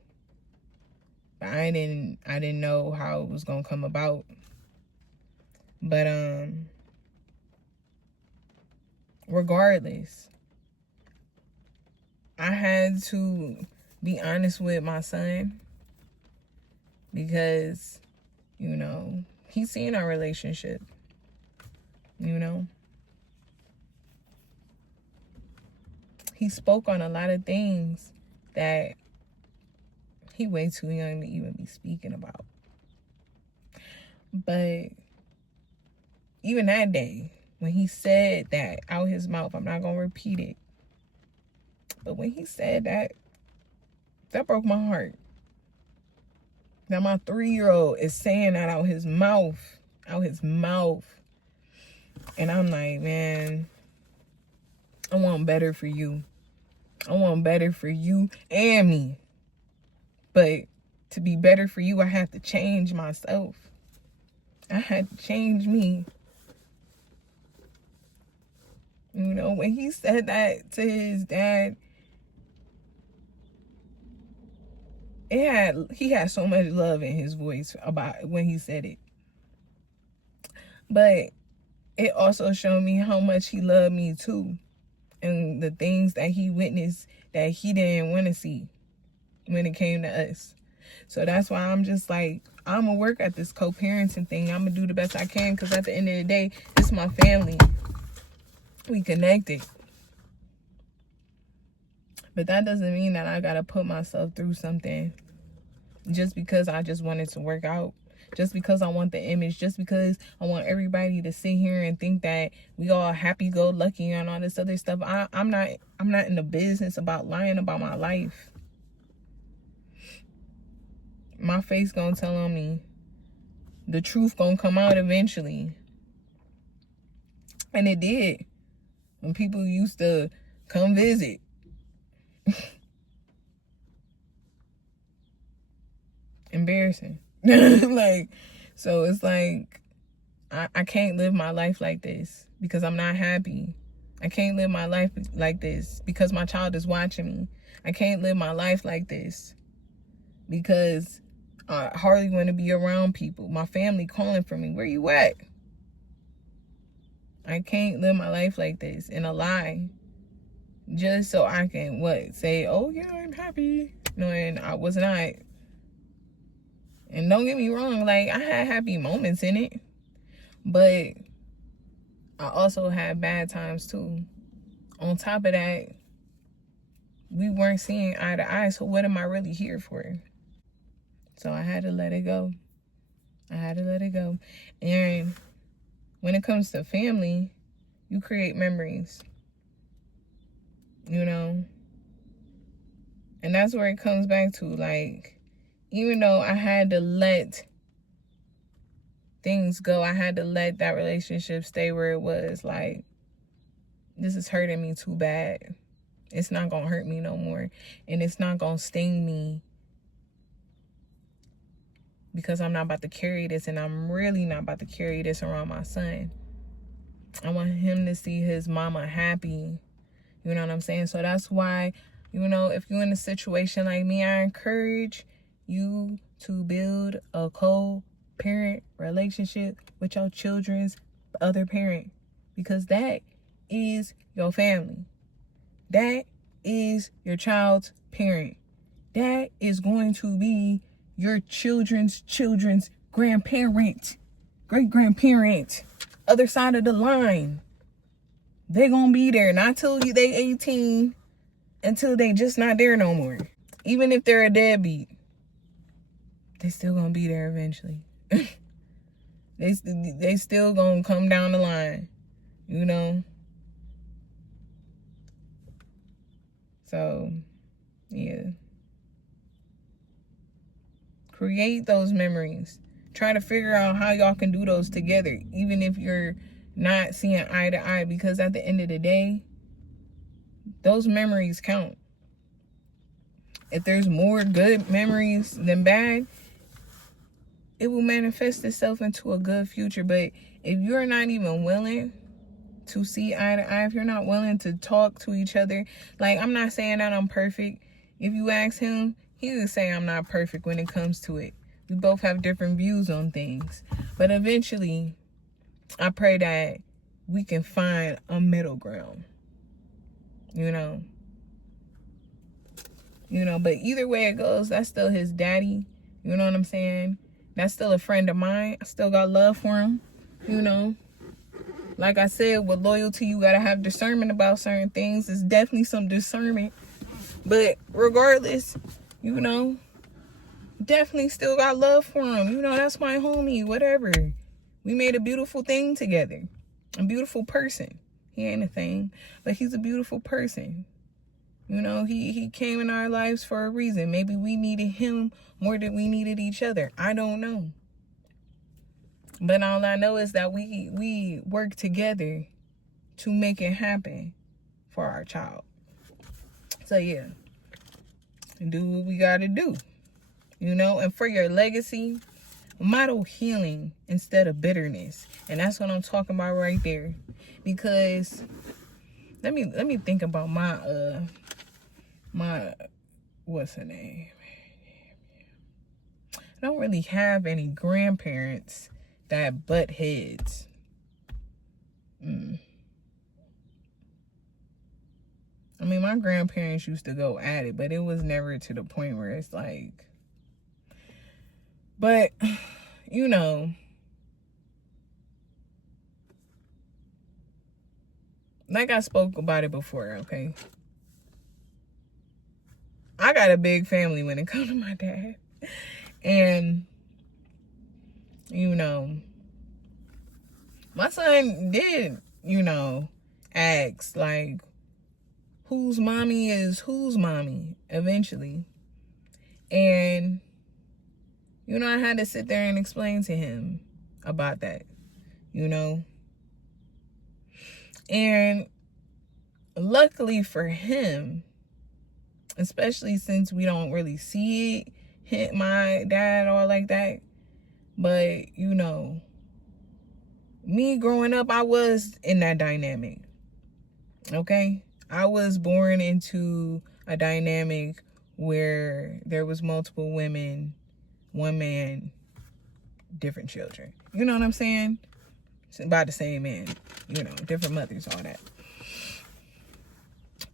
But I didn't know how it was gonna come about. But regardless, I had to be honest with my son because, you know, he's seen our relationship, you know. he spoke on a lot of things that he way too young to even be speaking about. But even that day, when he said that out his mouth, I'm not going to repeat it. But when he said that, that broke my heart. Now my 3-year-old is saying that out his mouth. And I'm like, man, I want better for you. I want better for you and me. But to be better for you, I have to change myself. I had to change me. You know, when he said that to his dad, he had so much love in his voice about when he said it. But it also showed me how much he loved me too. And the things that he witnessed that he didn't want to see when it came to us. So that's why I'm just like, I'm going to work at this co-parenting thing. I'm going to do the best I can, because at the end of the day, it's my family. We connected. But that doesn't mean that I got to put myself through something just because I just wanted to work out. Just because I want the image, just because I want everybody to sit here and think that we all happy-go-lucky and all this other stuff. I'm not in the business about lying about my life. My face gonna tell on me. The truth gonna come out eventually. And it did. When people used to come visit. Embarrassing. Like, so it's like, I can't live my life like this because I'm not happy. I can't live my life like this because my child is watching me. I can't live my life like this because I hardly want to be around people. My family calling for me. Where you at? I can't live my life like this in a lie. Just so I can, say, oh yeah, I'm happy. Knowing I was not. And don't get me wrong, like, I had happy moments in it. But I also had bad times, too. On top of that, we weren't seeing eye to eye, so what am I really here for? So I had to let it go. And when it comes to family, you create memories. You know? And that's where it comes back to, like, even though I had to let things go, I had to let that relationship stay where it was. Like, this is hurting me too bad. It's not going to hurt me no more. And it's not going to sting me. Because I'm not about to carry this. And I'm really not about to carry this around my son. I want him to see his mama happy. You know what I'm saying? So that's why, you know, if you're in a situation like me, I encourage you to build a co-parent relationship with your children's other parent, because that is your family. That is your child's parent. That is going to be your children's grandparent, great-grandparent, other side of the line. They're going to be there, not till they 18, until they just not there no more. Even if they're a deadbeat, they still gonna be there eventually. They still gonna come down the line, you know? So, yeah. Create those memories. Try to figure out how y'all can do those together, even if you're not seeing eye to eye, because at the end of the day, those memories count. If there's more good memories than bad, it will manifest itself into a good future. But if you're not even willing to see eye to eye, if you're not willing to talk to each other, like, I'm not saying that I'm perfect. If you ask him, he would say I'm not perfect when it comes to it. We both have different views on things. But eventually, I pray that we can find a middle ground. You know? But either way it goes, that's still his daddy. You know what I'm saying? That's still a friend of mine. I still got love for him. You know? like I said, with loyalty, you gotta have discernment about certain things. It's definitely some discernment. But regardless, you know, definitely still got love for him. You know, that's my homie, whatever. We made a beautiful thing together. A beautiful person. He ain't a thing, but he's a beautiful person. You know, he came in our lives for a reason. Maybe we needed him more than we needed each other. I don't know. But all I know is that we work together to make it happen for our child. So yeah, do what we gotta do. You know, and for your legacy, model healing instead of bitterness. And that's what I'm talking about right there. Because let me think about my what's her name? I don't really have any grandparents that butt heads. I mean, my grandparents used to go at it, but it was never to the point where it's like, but you know, like I spoke about it before, okay? I got a big family when it comes to my dad. And, you know, my son did, you know, ask, like, whose mommy is whose mommy eventually. And, you know, I had to sit there and explain to him about that, you know. And luckily for him, especially since we don't really see it hit my dad or like that, but you know, me growing up, I was in that dynamic. Okay, I was born into a dynamic where there was multiple women, one man, different children. You know what I'm saying? It's about the same man, you know, different mothers, all that.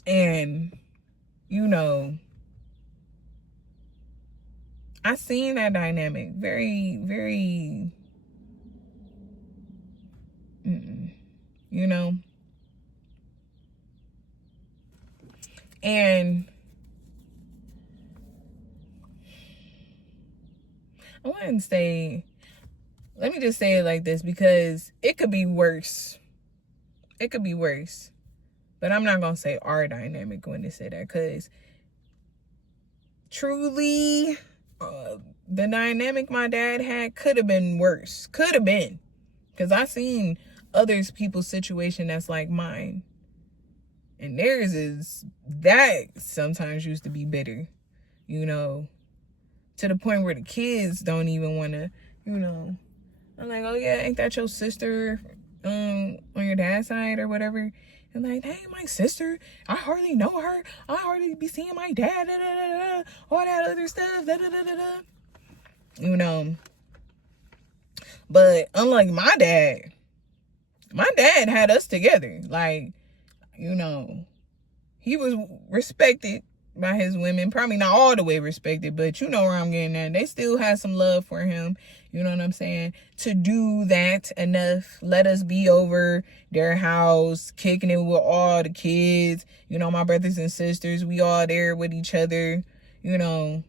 And you know, I seen that dynamic very, very, you know, and I wouldn't say, let me just say it like this, because it could be worse. It could be worse. But I'm not going to say our dynamic when they say that, because truly, the dynamic my dad had could have been worse. Could have been. Because I seen others people's situation that's like mine. And theirs is, that sometimes used to be bitter. You know, to the point where the kids don't even want to, you know. I'm like, oh yeah, ain't that your sister on your dad's side or whatever? And like, hey, my sister, I hardly know her. I hardly be seeing my dad, da, da, da, da, all that other stuff, da, da, da, da, da. You know. But unlike my dad had us together. Like, you know, he was respected by his women. Probably not all the way respected, but you know where I'm getting at. They still had some love for him. You know what I'm saying? To do that enough, let us be over their house, kicking it with all the kids. You know, my brothers and sisters, we all there with each other. You know.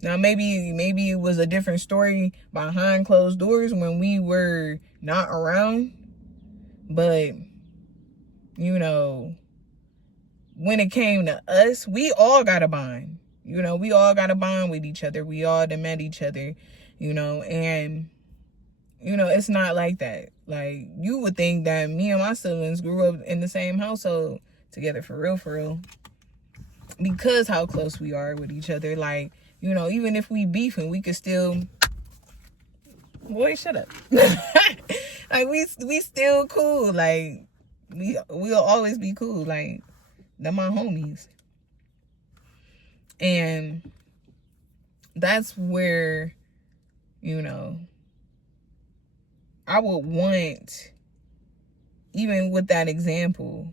Now, maybe it was a different story behind closed doors when we were not around. But, you know, when it came to us, we all got a bond. You know, we all got a bond with each other. We all done met each other, you know, and, you know, it's not like that. Like, you would think that me and my siblings grew up in the same household together for real. Because how close we are with each other. Like, you know, even if we beefing, we could still, boy, shut up. Like, we still cool. Like, we'll always be cool. Like, they're my homies. And that's where, you know, I would want, even with that example,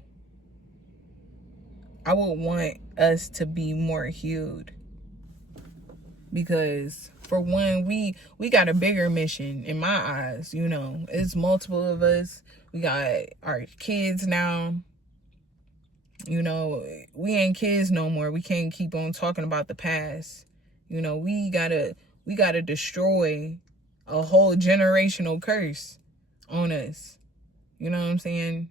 I would want us to be more healed. Because for one, we got a bigger mission in my eyes. You know, it's multiple of us. We got our kids now. You know, we ain't kids no more. We can't keep on talking about the past. You know, we gotta destroy a whole generational curse on us. You know what I'm saying?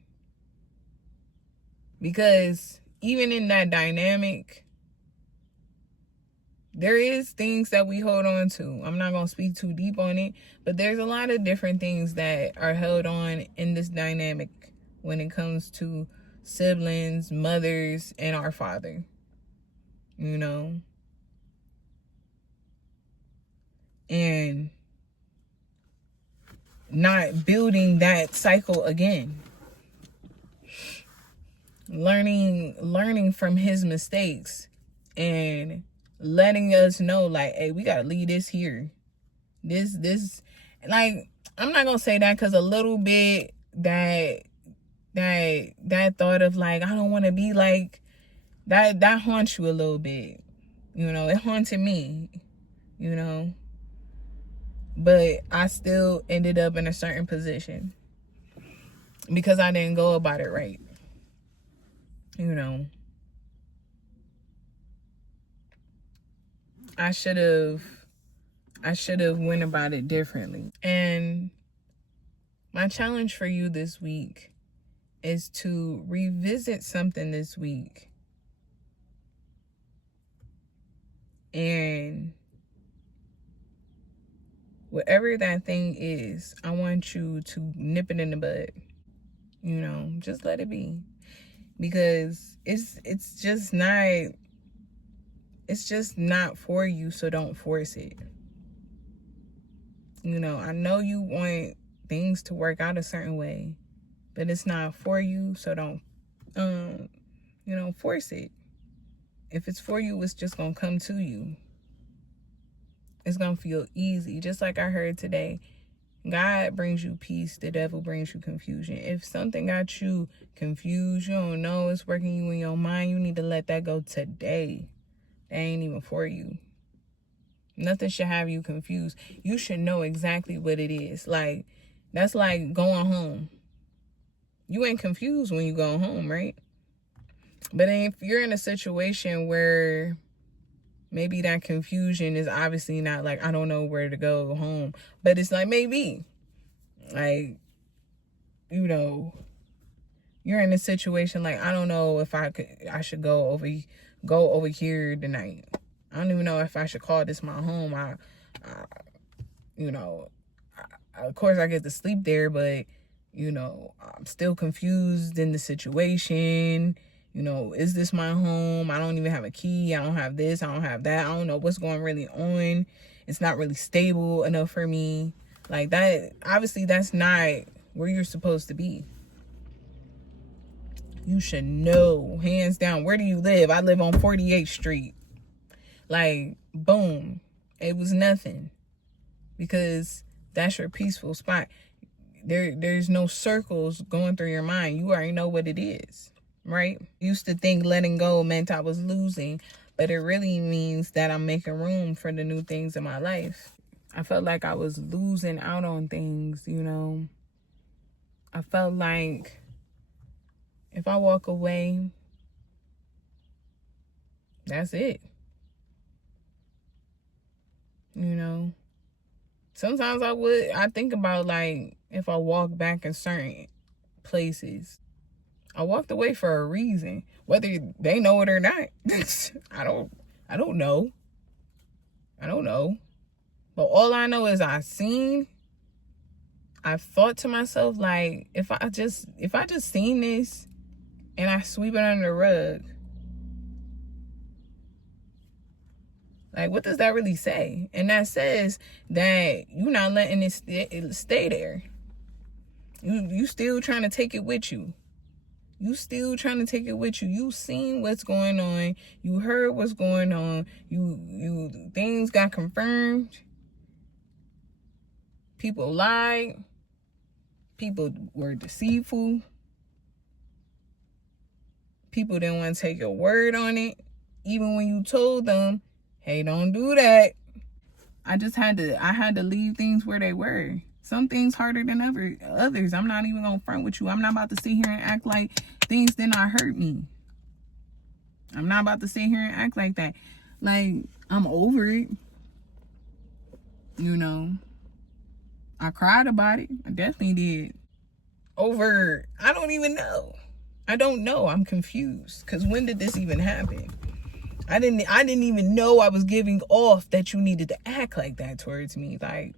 Because even in that dynamic, there is things that we hold on to. I'm not going to speak too deep on it, but there's a lot of different things that are held on in this dynamic when it comes to siblings, mothers, and our father. You know? And not building that cycle again. Learning from his mistakes and letting us know, like, hey, we gotta leave this here. This like, I'm not gonna say that, because a little bit that thought of, like, I don't want to be like that haunts you a little bit. You know, it haunted me, you know. But I still ended up in a certain position because I didn't go about it right. You know, I should have went about it differently. And my challenge for you this week is to revisit something this week. And whatever that thing is, I want you to nip it in the bud. You know, just let it be. Because it's just not for you, so don't force it. You know, I know you want things to work out a certain way, but it's not for you, so don't force it. If it's for you, it's just gonna come to you. It's gonna feel easy. Just like I heard today, God brings you peace, the devil brings you confusion. If something got you confused, you don't know, it's working you in your mind, you need to let that go today. That ain't even for you. Nothing should have you confused. You should know exactly what it is. Like, that's like going home. You ain't confused when you go home, right? But if you're in a situation where maybe that confusion is obviously not like, I don't know where to go home, but it's like, maybe, like, you know, you're in a situation like, I don't know if I should go over here tonight. I don't even know if I should call this my home. Of course I get to sleep there, but, you know, I'm still confused in the situation. You know, is this my home? I don't even have a key. I don't have this. I don't have that. I don't know what's going really on. It's not really stable enough for me. Like, that, obviously that's not where you're supposed to be. You should know, hands down. Where do you live? I live on 48th Street. Like, boom. It was nothing. Because that's your peaceful spot. There's no circles going through your mind. You already know what it is. Right? Used to think letting go meant I was losing, but it really means that I'm making room for the new things in my life. I felt like I was losing out on things, you know. I felt like if I walk away, that's it. You know, sometimes I think about, like, if I walk back in certain places, I walked away for a reason, whether they know it or not. I don't know. But all I know is I thought to myself, like, if I just seen this and I sweep it under the rug, like, what does that really say? And that says that you're not letting it stay there. You still trying to take it with you. You still trying to take it with you. You seen what's going on. You heard what's going on. You things got confirmed. People lied. People were deceitful. People didn't want to take your word on it. Even when you told them, hey, don't do that. I had to leave things where they were. Some things harder than others. I'm not even gonna front with you. I'm not about to sit here and act like things did not hurt me. I'm not about to sit here and act like that. Like, I'm over it. You know, I cried about it. I definitely did. Over, I don't even know. I don't know. I'm confused. Because when did this even happen? I didn't even know I was giving off that you needed to act like that towards me. Like,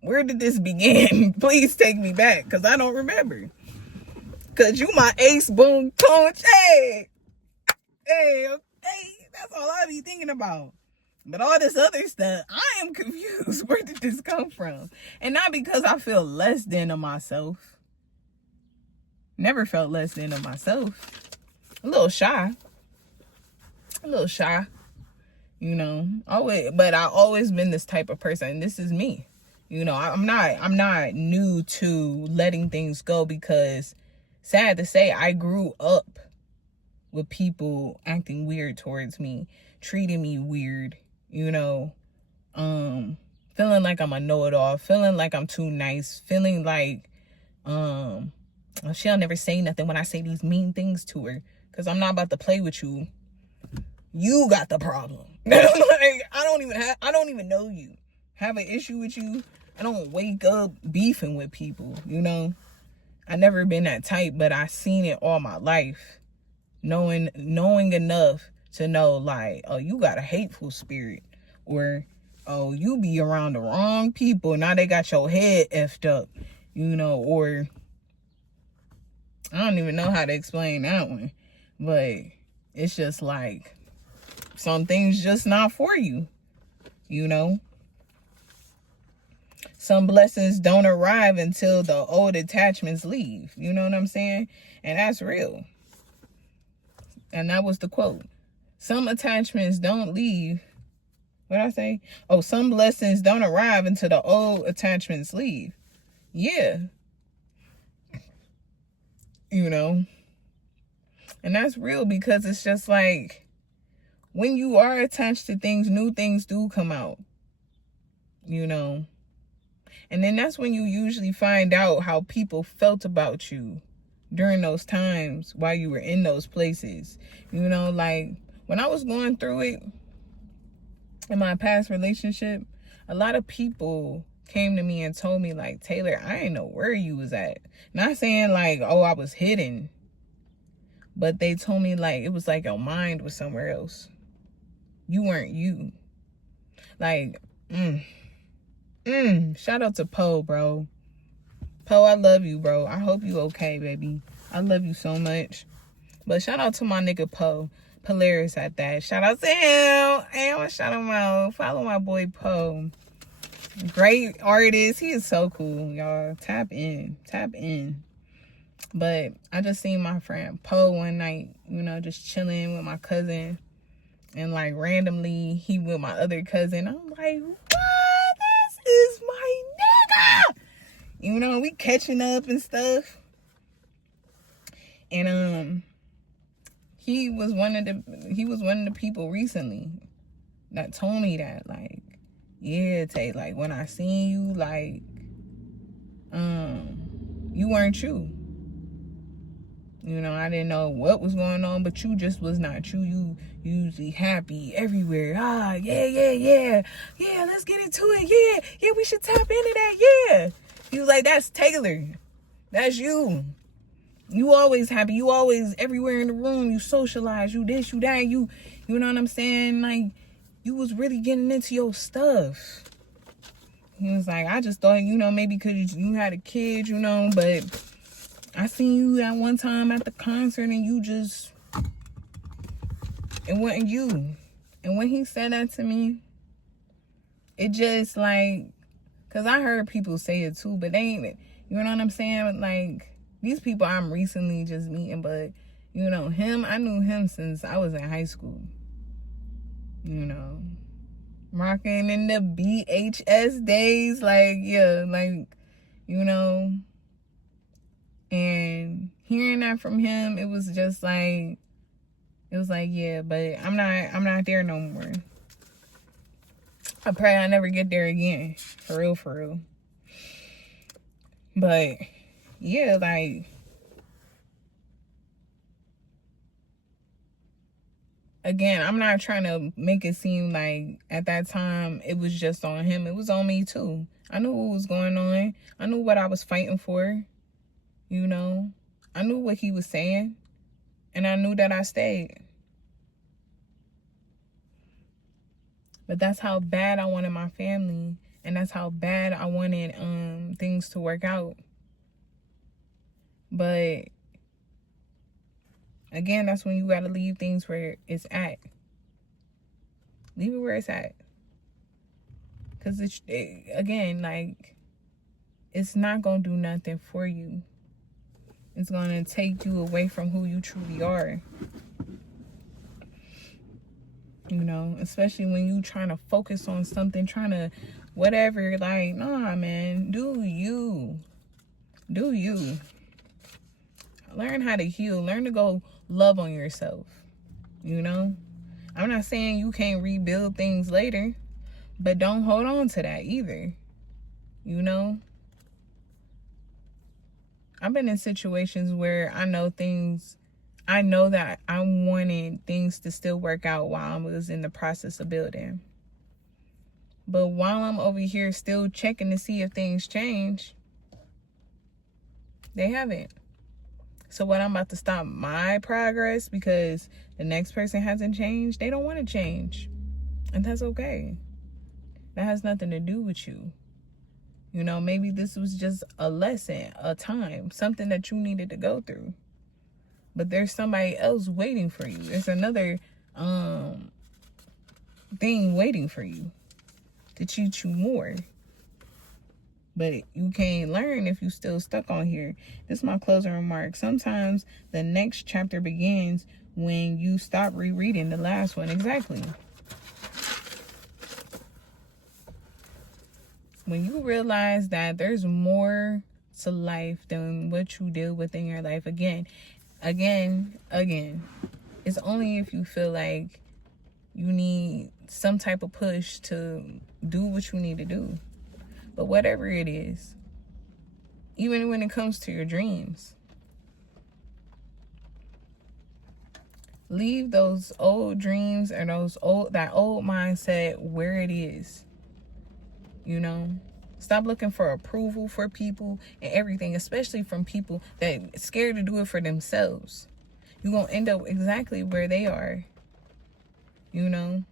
where did this begin? Please take me back, because I don't remember. Because you my ace, boom, coach. Hey, that's all I be thinking about. But all this other stuff, I am confused. Where did this come from? And not because I feel less than of myself. Never felt less than of myself. A little shy. You know, but I always been this type of person. This is me. You know, I'm not new to letting things go, because sad to say, I grew up with people acting weird towards me, treating me weird, you know, feeling like I'm a know-it-all, feeling like I'm too nice, feeling like she'll never say nothing when I say these mean things to her, because I'm not about to play with you. You got the problem. Like, I don't even know you. Have an issue with you. I don't wake up beefing with people, you know. I never been that type, but I seen it all my life. Knowing enough to know, like, oh, you got a hateful spirit, or oh, you be around the wrong people, now they got your head effed up, you know, or I don't even know how to explain that one, but it's just like some things just not for you, you know. Some blessings don't arrive until the old attachments leave. You know what I'm saying? And that's real. And that was the quote. Some attachments don't leave. What did I say? Oh, some blessings don't arrive until the old attachments leave. Yeah. You know? And that's real, because it's just like, when you are attached to things, new things do come out. You know? And then that's when you usually find out how people felt about you during those times while you were in those places. You know, like when I was going through it in my past relationship, a lot of people came to me and told me, like, Taylor, I didn't know where you was at. Not saying like, oh, I was hidden. But they told me, like, it was like your mind was somewhere else. You weren't you. Like, shout out to Poe, bro. Poe, I love you, bro. I hope you okay, baby. I love you so much. But shout out to my nigga Poe. Polaris at that. Shout out to him. Hey, I'm gonna shout him out. Follow my boy Poe. Great artist. He is so cool, y'all. Tap in. But I just seen my friend Poe one night, you know, just chilling with my cousin. And like randomly, he with my other cousin. I'm like, what? Is my nigga, you know, we catching up and stuff. And he was one of the people recently that told me that, like, yeah, Tay, like, when I seen you, like, you weren't you. You know, I didn't know what was going on, but you just was not you. You usually happy everywhere. Yeah, let's get into it. Yeah, we should tap into that. Yeah. He was like, that's Taylor. That's you. You always happy. You always everywhere in the room. You socialize. You this, you that. You know what I'm saying? Like, you was really getting into your stuff. He was like, I just thought, you know, maybe because you had a kid, you know, but I seen you that one time at the concert and you just, it wasn't you. And when he said that to me, it just like, because I heard people say it too, but they ain't, you know what I'm saying? Like, these people I'm recently just meeting, but, you know, him, I knew him since I was in high school. You know, rocking in the BHS days, like, yeah, like, you know. And hearing that from him, it was just like, yeah, but I'm not there no more. I pray I never get there again. For real, for real. But, yeah, like, again, I'm not trying to make it seem like at that time it was just on him. It was on me, too. I knew what was going on. I knew what I was fighting for. You know? I knew what he was saying. And I knew that I stayed. But that's how bad I wanted my family. And that's how bad I wanted things to work out. But again, that's when you gotta leave things where it's at. Leave it where it's at. Because again, like, it's not gonna do nothing for you. It's gonna take you away from who you truly are. You know, especially when you trying to focus on something, trying to whatever, like, nah, man, do you. Do you. Learn how to heal. Learn to go love on yourself. You know? I'm not saying you can't rebuild things later, but don't hold on to that either. You know? I've been in situations where I know that I wanted things to still work out while I was in the process of building. But while I'm over here still checking to see if things change, they haven't. So what, I'm about to stop my progress because the next person hasn't changed? They don't want to change. And that's okay. That has nothing to do with you. You know, maybe this was just a lesson, a time, something that you needed to go through. But there's somebody else waiting for you. There's another thing waiting for you to teach you more. But you can't learn if you still stuck on here. This is my closing remark. Sometimes the next chapter begins when you stop rereading the last one. Exactly. When you realize that there's more to life than what you deal with in your life. Again, it's only if you feel like you need some type of push to do what you need to do. But whatever it is, even when it comes to your dreams, leave those old dreams or that old mindset where it is. You know, stop looking for approval for people and everything, especially from people that scared to do it for themselves. You're going to end up exactly where they are. You know,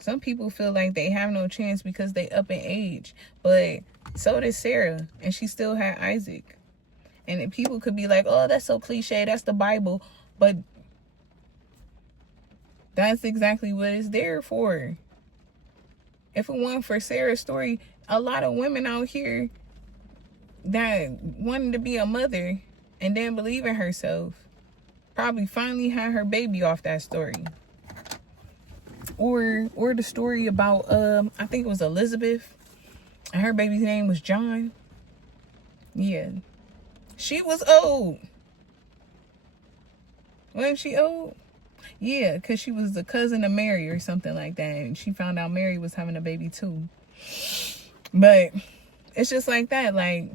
some people feel like they have no chance because they up in age, but so did Sarah, and she still had Isaac. And people could be like, oh, that's so cliche, that's the Bible, but that's exactly what it's there for. If it weren't for Sarah's story, a lot of women out here that wanted to be a mother and didn't believe in herself probably finally had her baby off that story. Or the story about, I think it was Elizabeth, and her baby's name was John. Yeah. She was old. Wasn't she old? Yeah, because she was the cousin of Mary or something like that. And she found out Mary was having a baby too. But it's just like that. Like,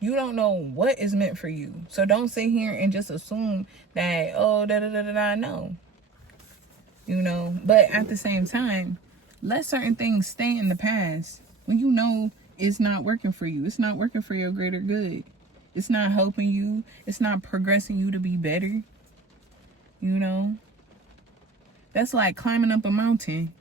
you don't know what is meant for you. So don't sit here and just assume that, oh, no. You know, but at the same time, let certain things stay in the past when you know it's not working for you. It's not working for your greater good. It's not helping you. It's not progressing you to be better. You know, that's like climbing up a mountain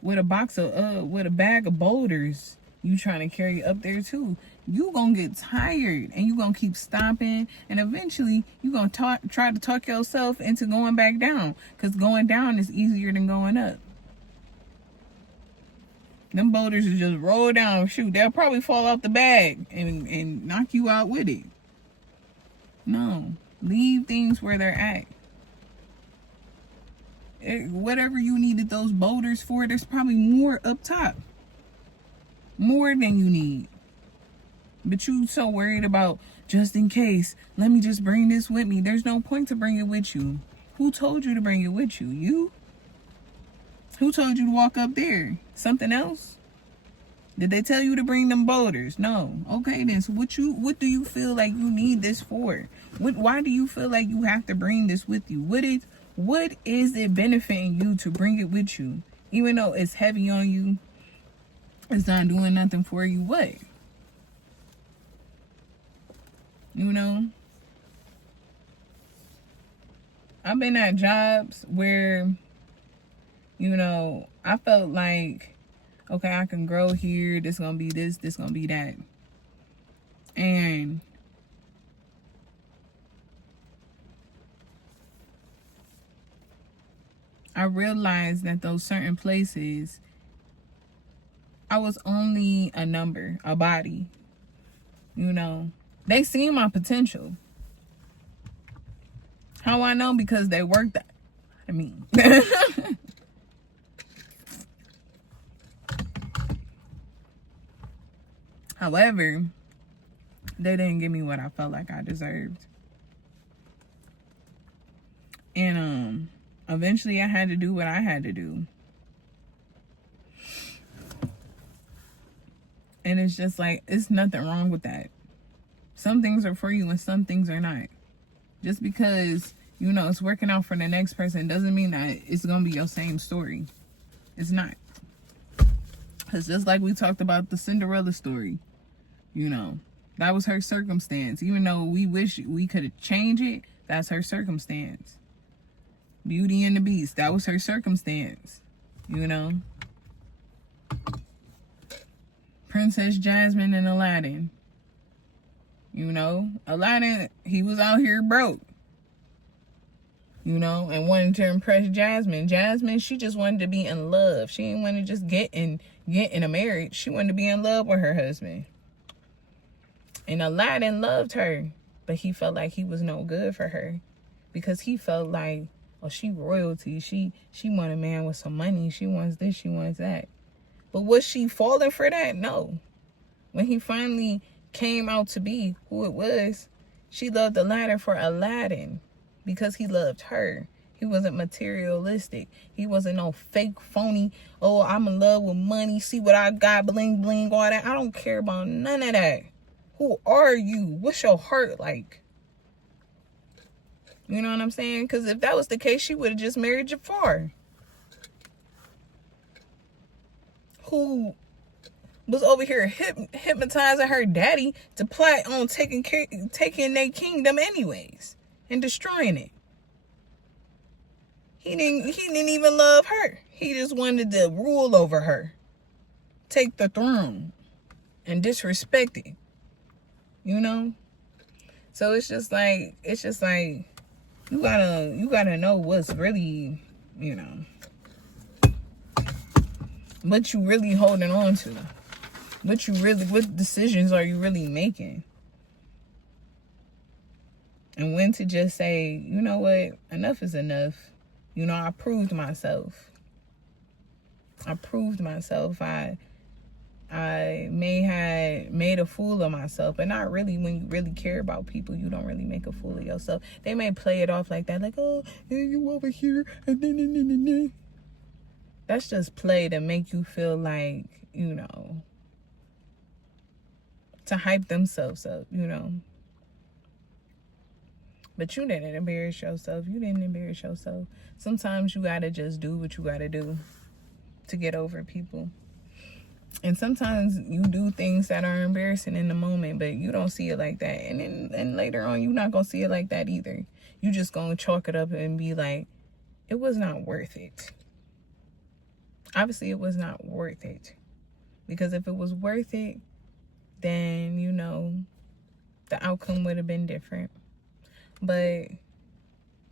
with a bag of boulders you trying to carry up there too. You gonna get tired and you gonna keep stopping, and eventually you gonna try to talk yourself into going back down, because going down is easier than going up. Them boulders will just roll down. Shoot, they'll probably fall out the bag and knock you out with it. No, leave things where they're at. Whatever you needed those boulders for, there's probably more up top. More than you need. But you so worried about, just in case, let me just bring this with me. There's no point to bring it with you. Who told you to bring it with you? You? Who told you to walk up there? Something else? Did they tell you to bring them boulders? No. Okay, then. So what do you feel like you need this for? Why do you feel like you have to bring this with you? What is it benefiting you to bring it with you? Even though it's heavy on you, it's not doing nothing for you. What? You know? I've been at jobs where, you know, I felt like, okay, I can grow here. This gonna be this gonna be that. And I realized that those certain places, I was only a number, a body. You know, they seen my potential. How I know? Because they worked. However, they didn't give me what I felt like I deserved. And eventually I had to do what I had to do. And it's just like, it's nothing wrong with that. Some things are for you and some things are not. Just because, you know, it's working out for the next person doesn't mean that it's going to be your same story. It's not. Because just like we talked about the Cinderella story, you know, that was her circumstance. Even though we wish we could have changed it, that's her circumstance. Beauty and the Beast, that was her circumstance, you know. Princess Jasmine and Aladdin. You know, Aladdin, he was out here broke. You know, and wanted to impress Jasmine. Jasmine, she just wanted to be in love. She didn't want to just get in a marriage. She wanted to be in love with her husband. And Aladdin loved her, but he felt like he was no good for her. Because he felt like, oh, she royalty. She want a man with some money. She wants this, she wants that. But was she falling for that? No. When he finally came out to be who it was, she loved Aladdin for Aladdin because he loved her. He wasn't materialistic. He wasn't no fake, phony, oh, I'm in love with money, see what I got, bling, bling, all that. I don't care about none of that. Who are you? What's your heart like? You know what I'm saying? Because if that was the case, she would have just married Jafar, who was over here hypnotizing her daddy to plot on taking their kingdom anyways and destroying it. He didn't even love her. He just wanted to rule over her, take the throne, and disrespect it. You know? So it's just like you gotta know what's really, you know, what you really holding on to. What decisions are you really making? And when to just say, you know what, enough is enough. You know, I proved myself. I may have made a fool of myself, but not really. When you really care about people, you don't really make a fool of yourself. They may play it off like that, like, oh, hey, you over here, and then. That's just play to make you feel like, you know, to hype themselves up, you know. But you didn't embarrass yourself. Sometimes you gotta just do what you gotta do to get over people. And sometimes you do things that are embarrassing in the moment, but you don't see it like that. And then later on, you're not gonna see it like that either. You just gonna chalk it up and be like, it was not worth it. Obviously, it was not worth it. Because if it was worth it, then, you know, the outcome would have been different. But,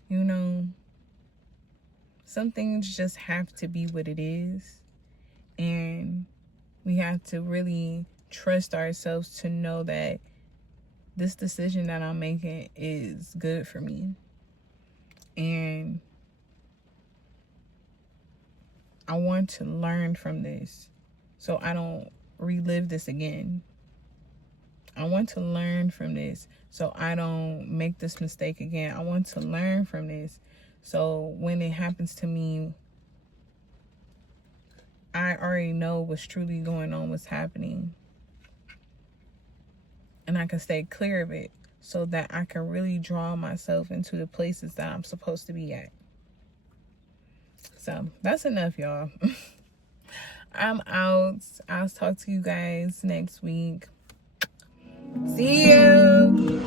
you know, some things just have to be what it is. And we have to really trust ourselves to know that this decision that I'm making is good for me. And I want to learn from this so I don't relive this again. I want to learn from this so I don't make this mistake again. I want to learn from this so when it happens to me I already know what's truly going on, what's happening. And I can stay clear of it so that I can really draw myself into the places that I'm supposed to be at. So that's enough, y'all. I'm out. I'll talk to you guys next week. See you.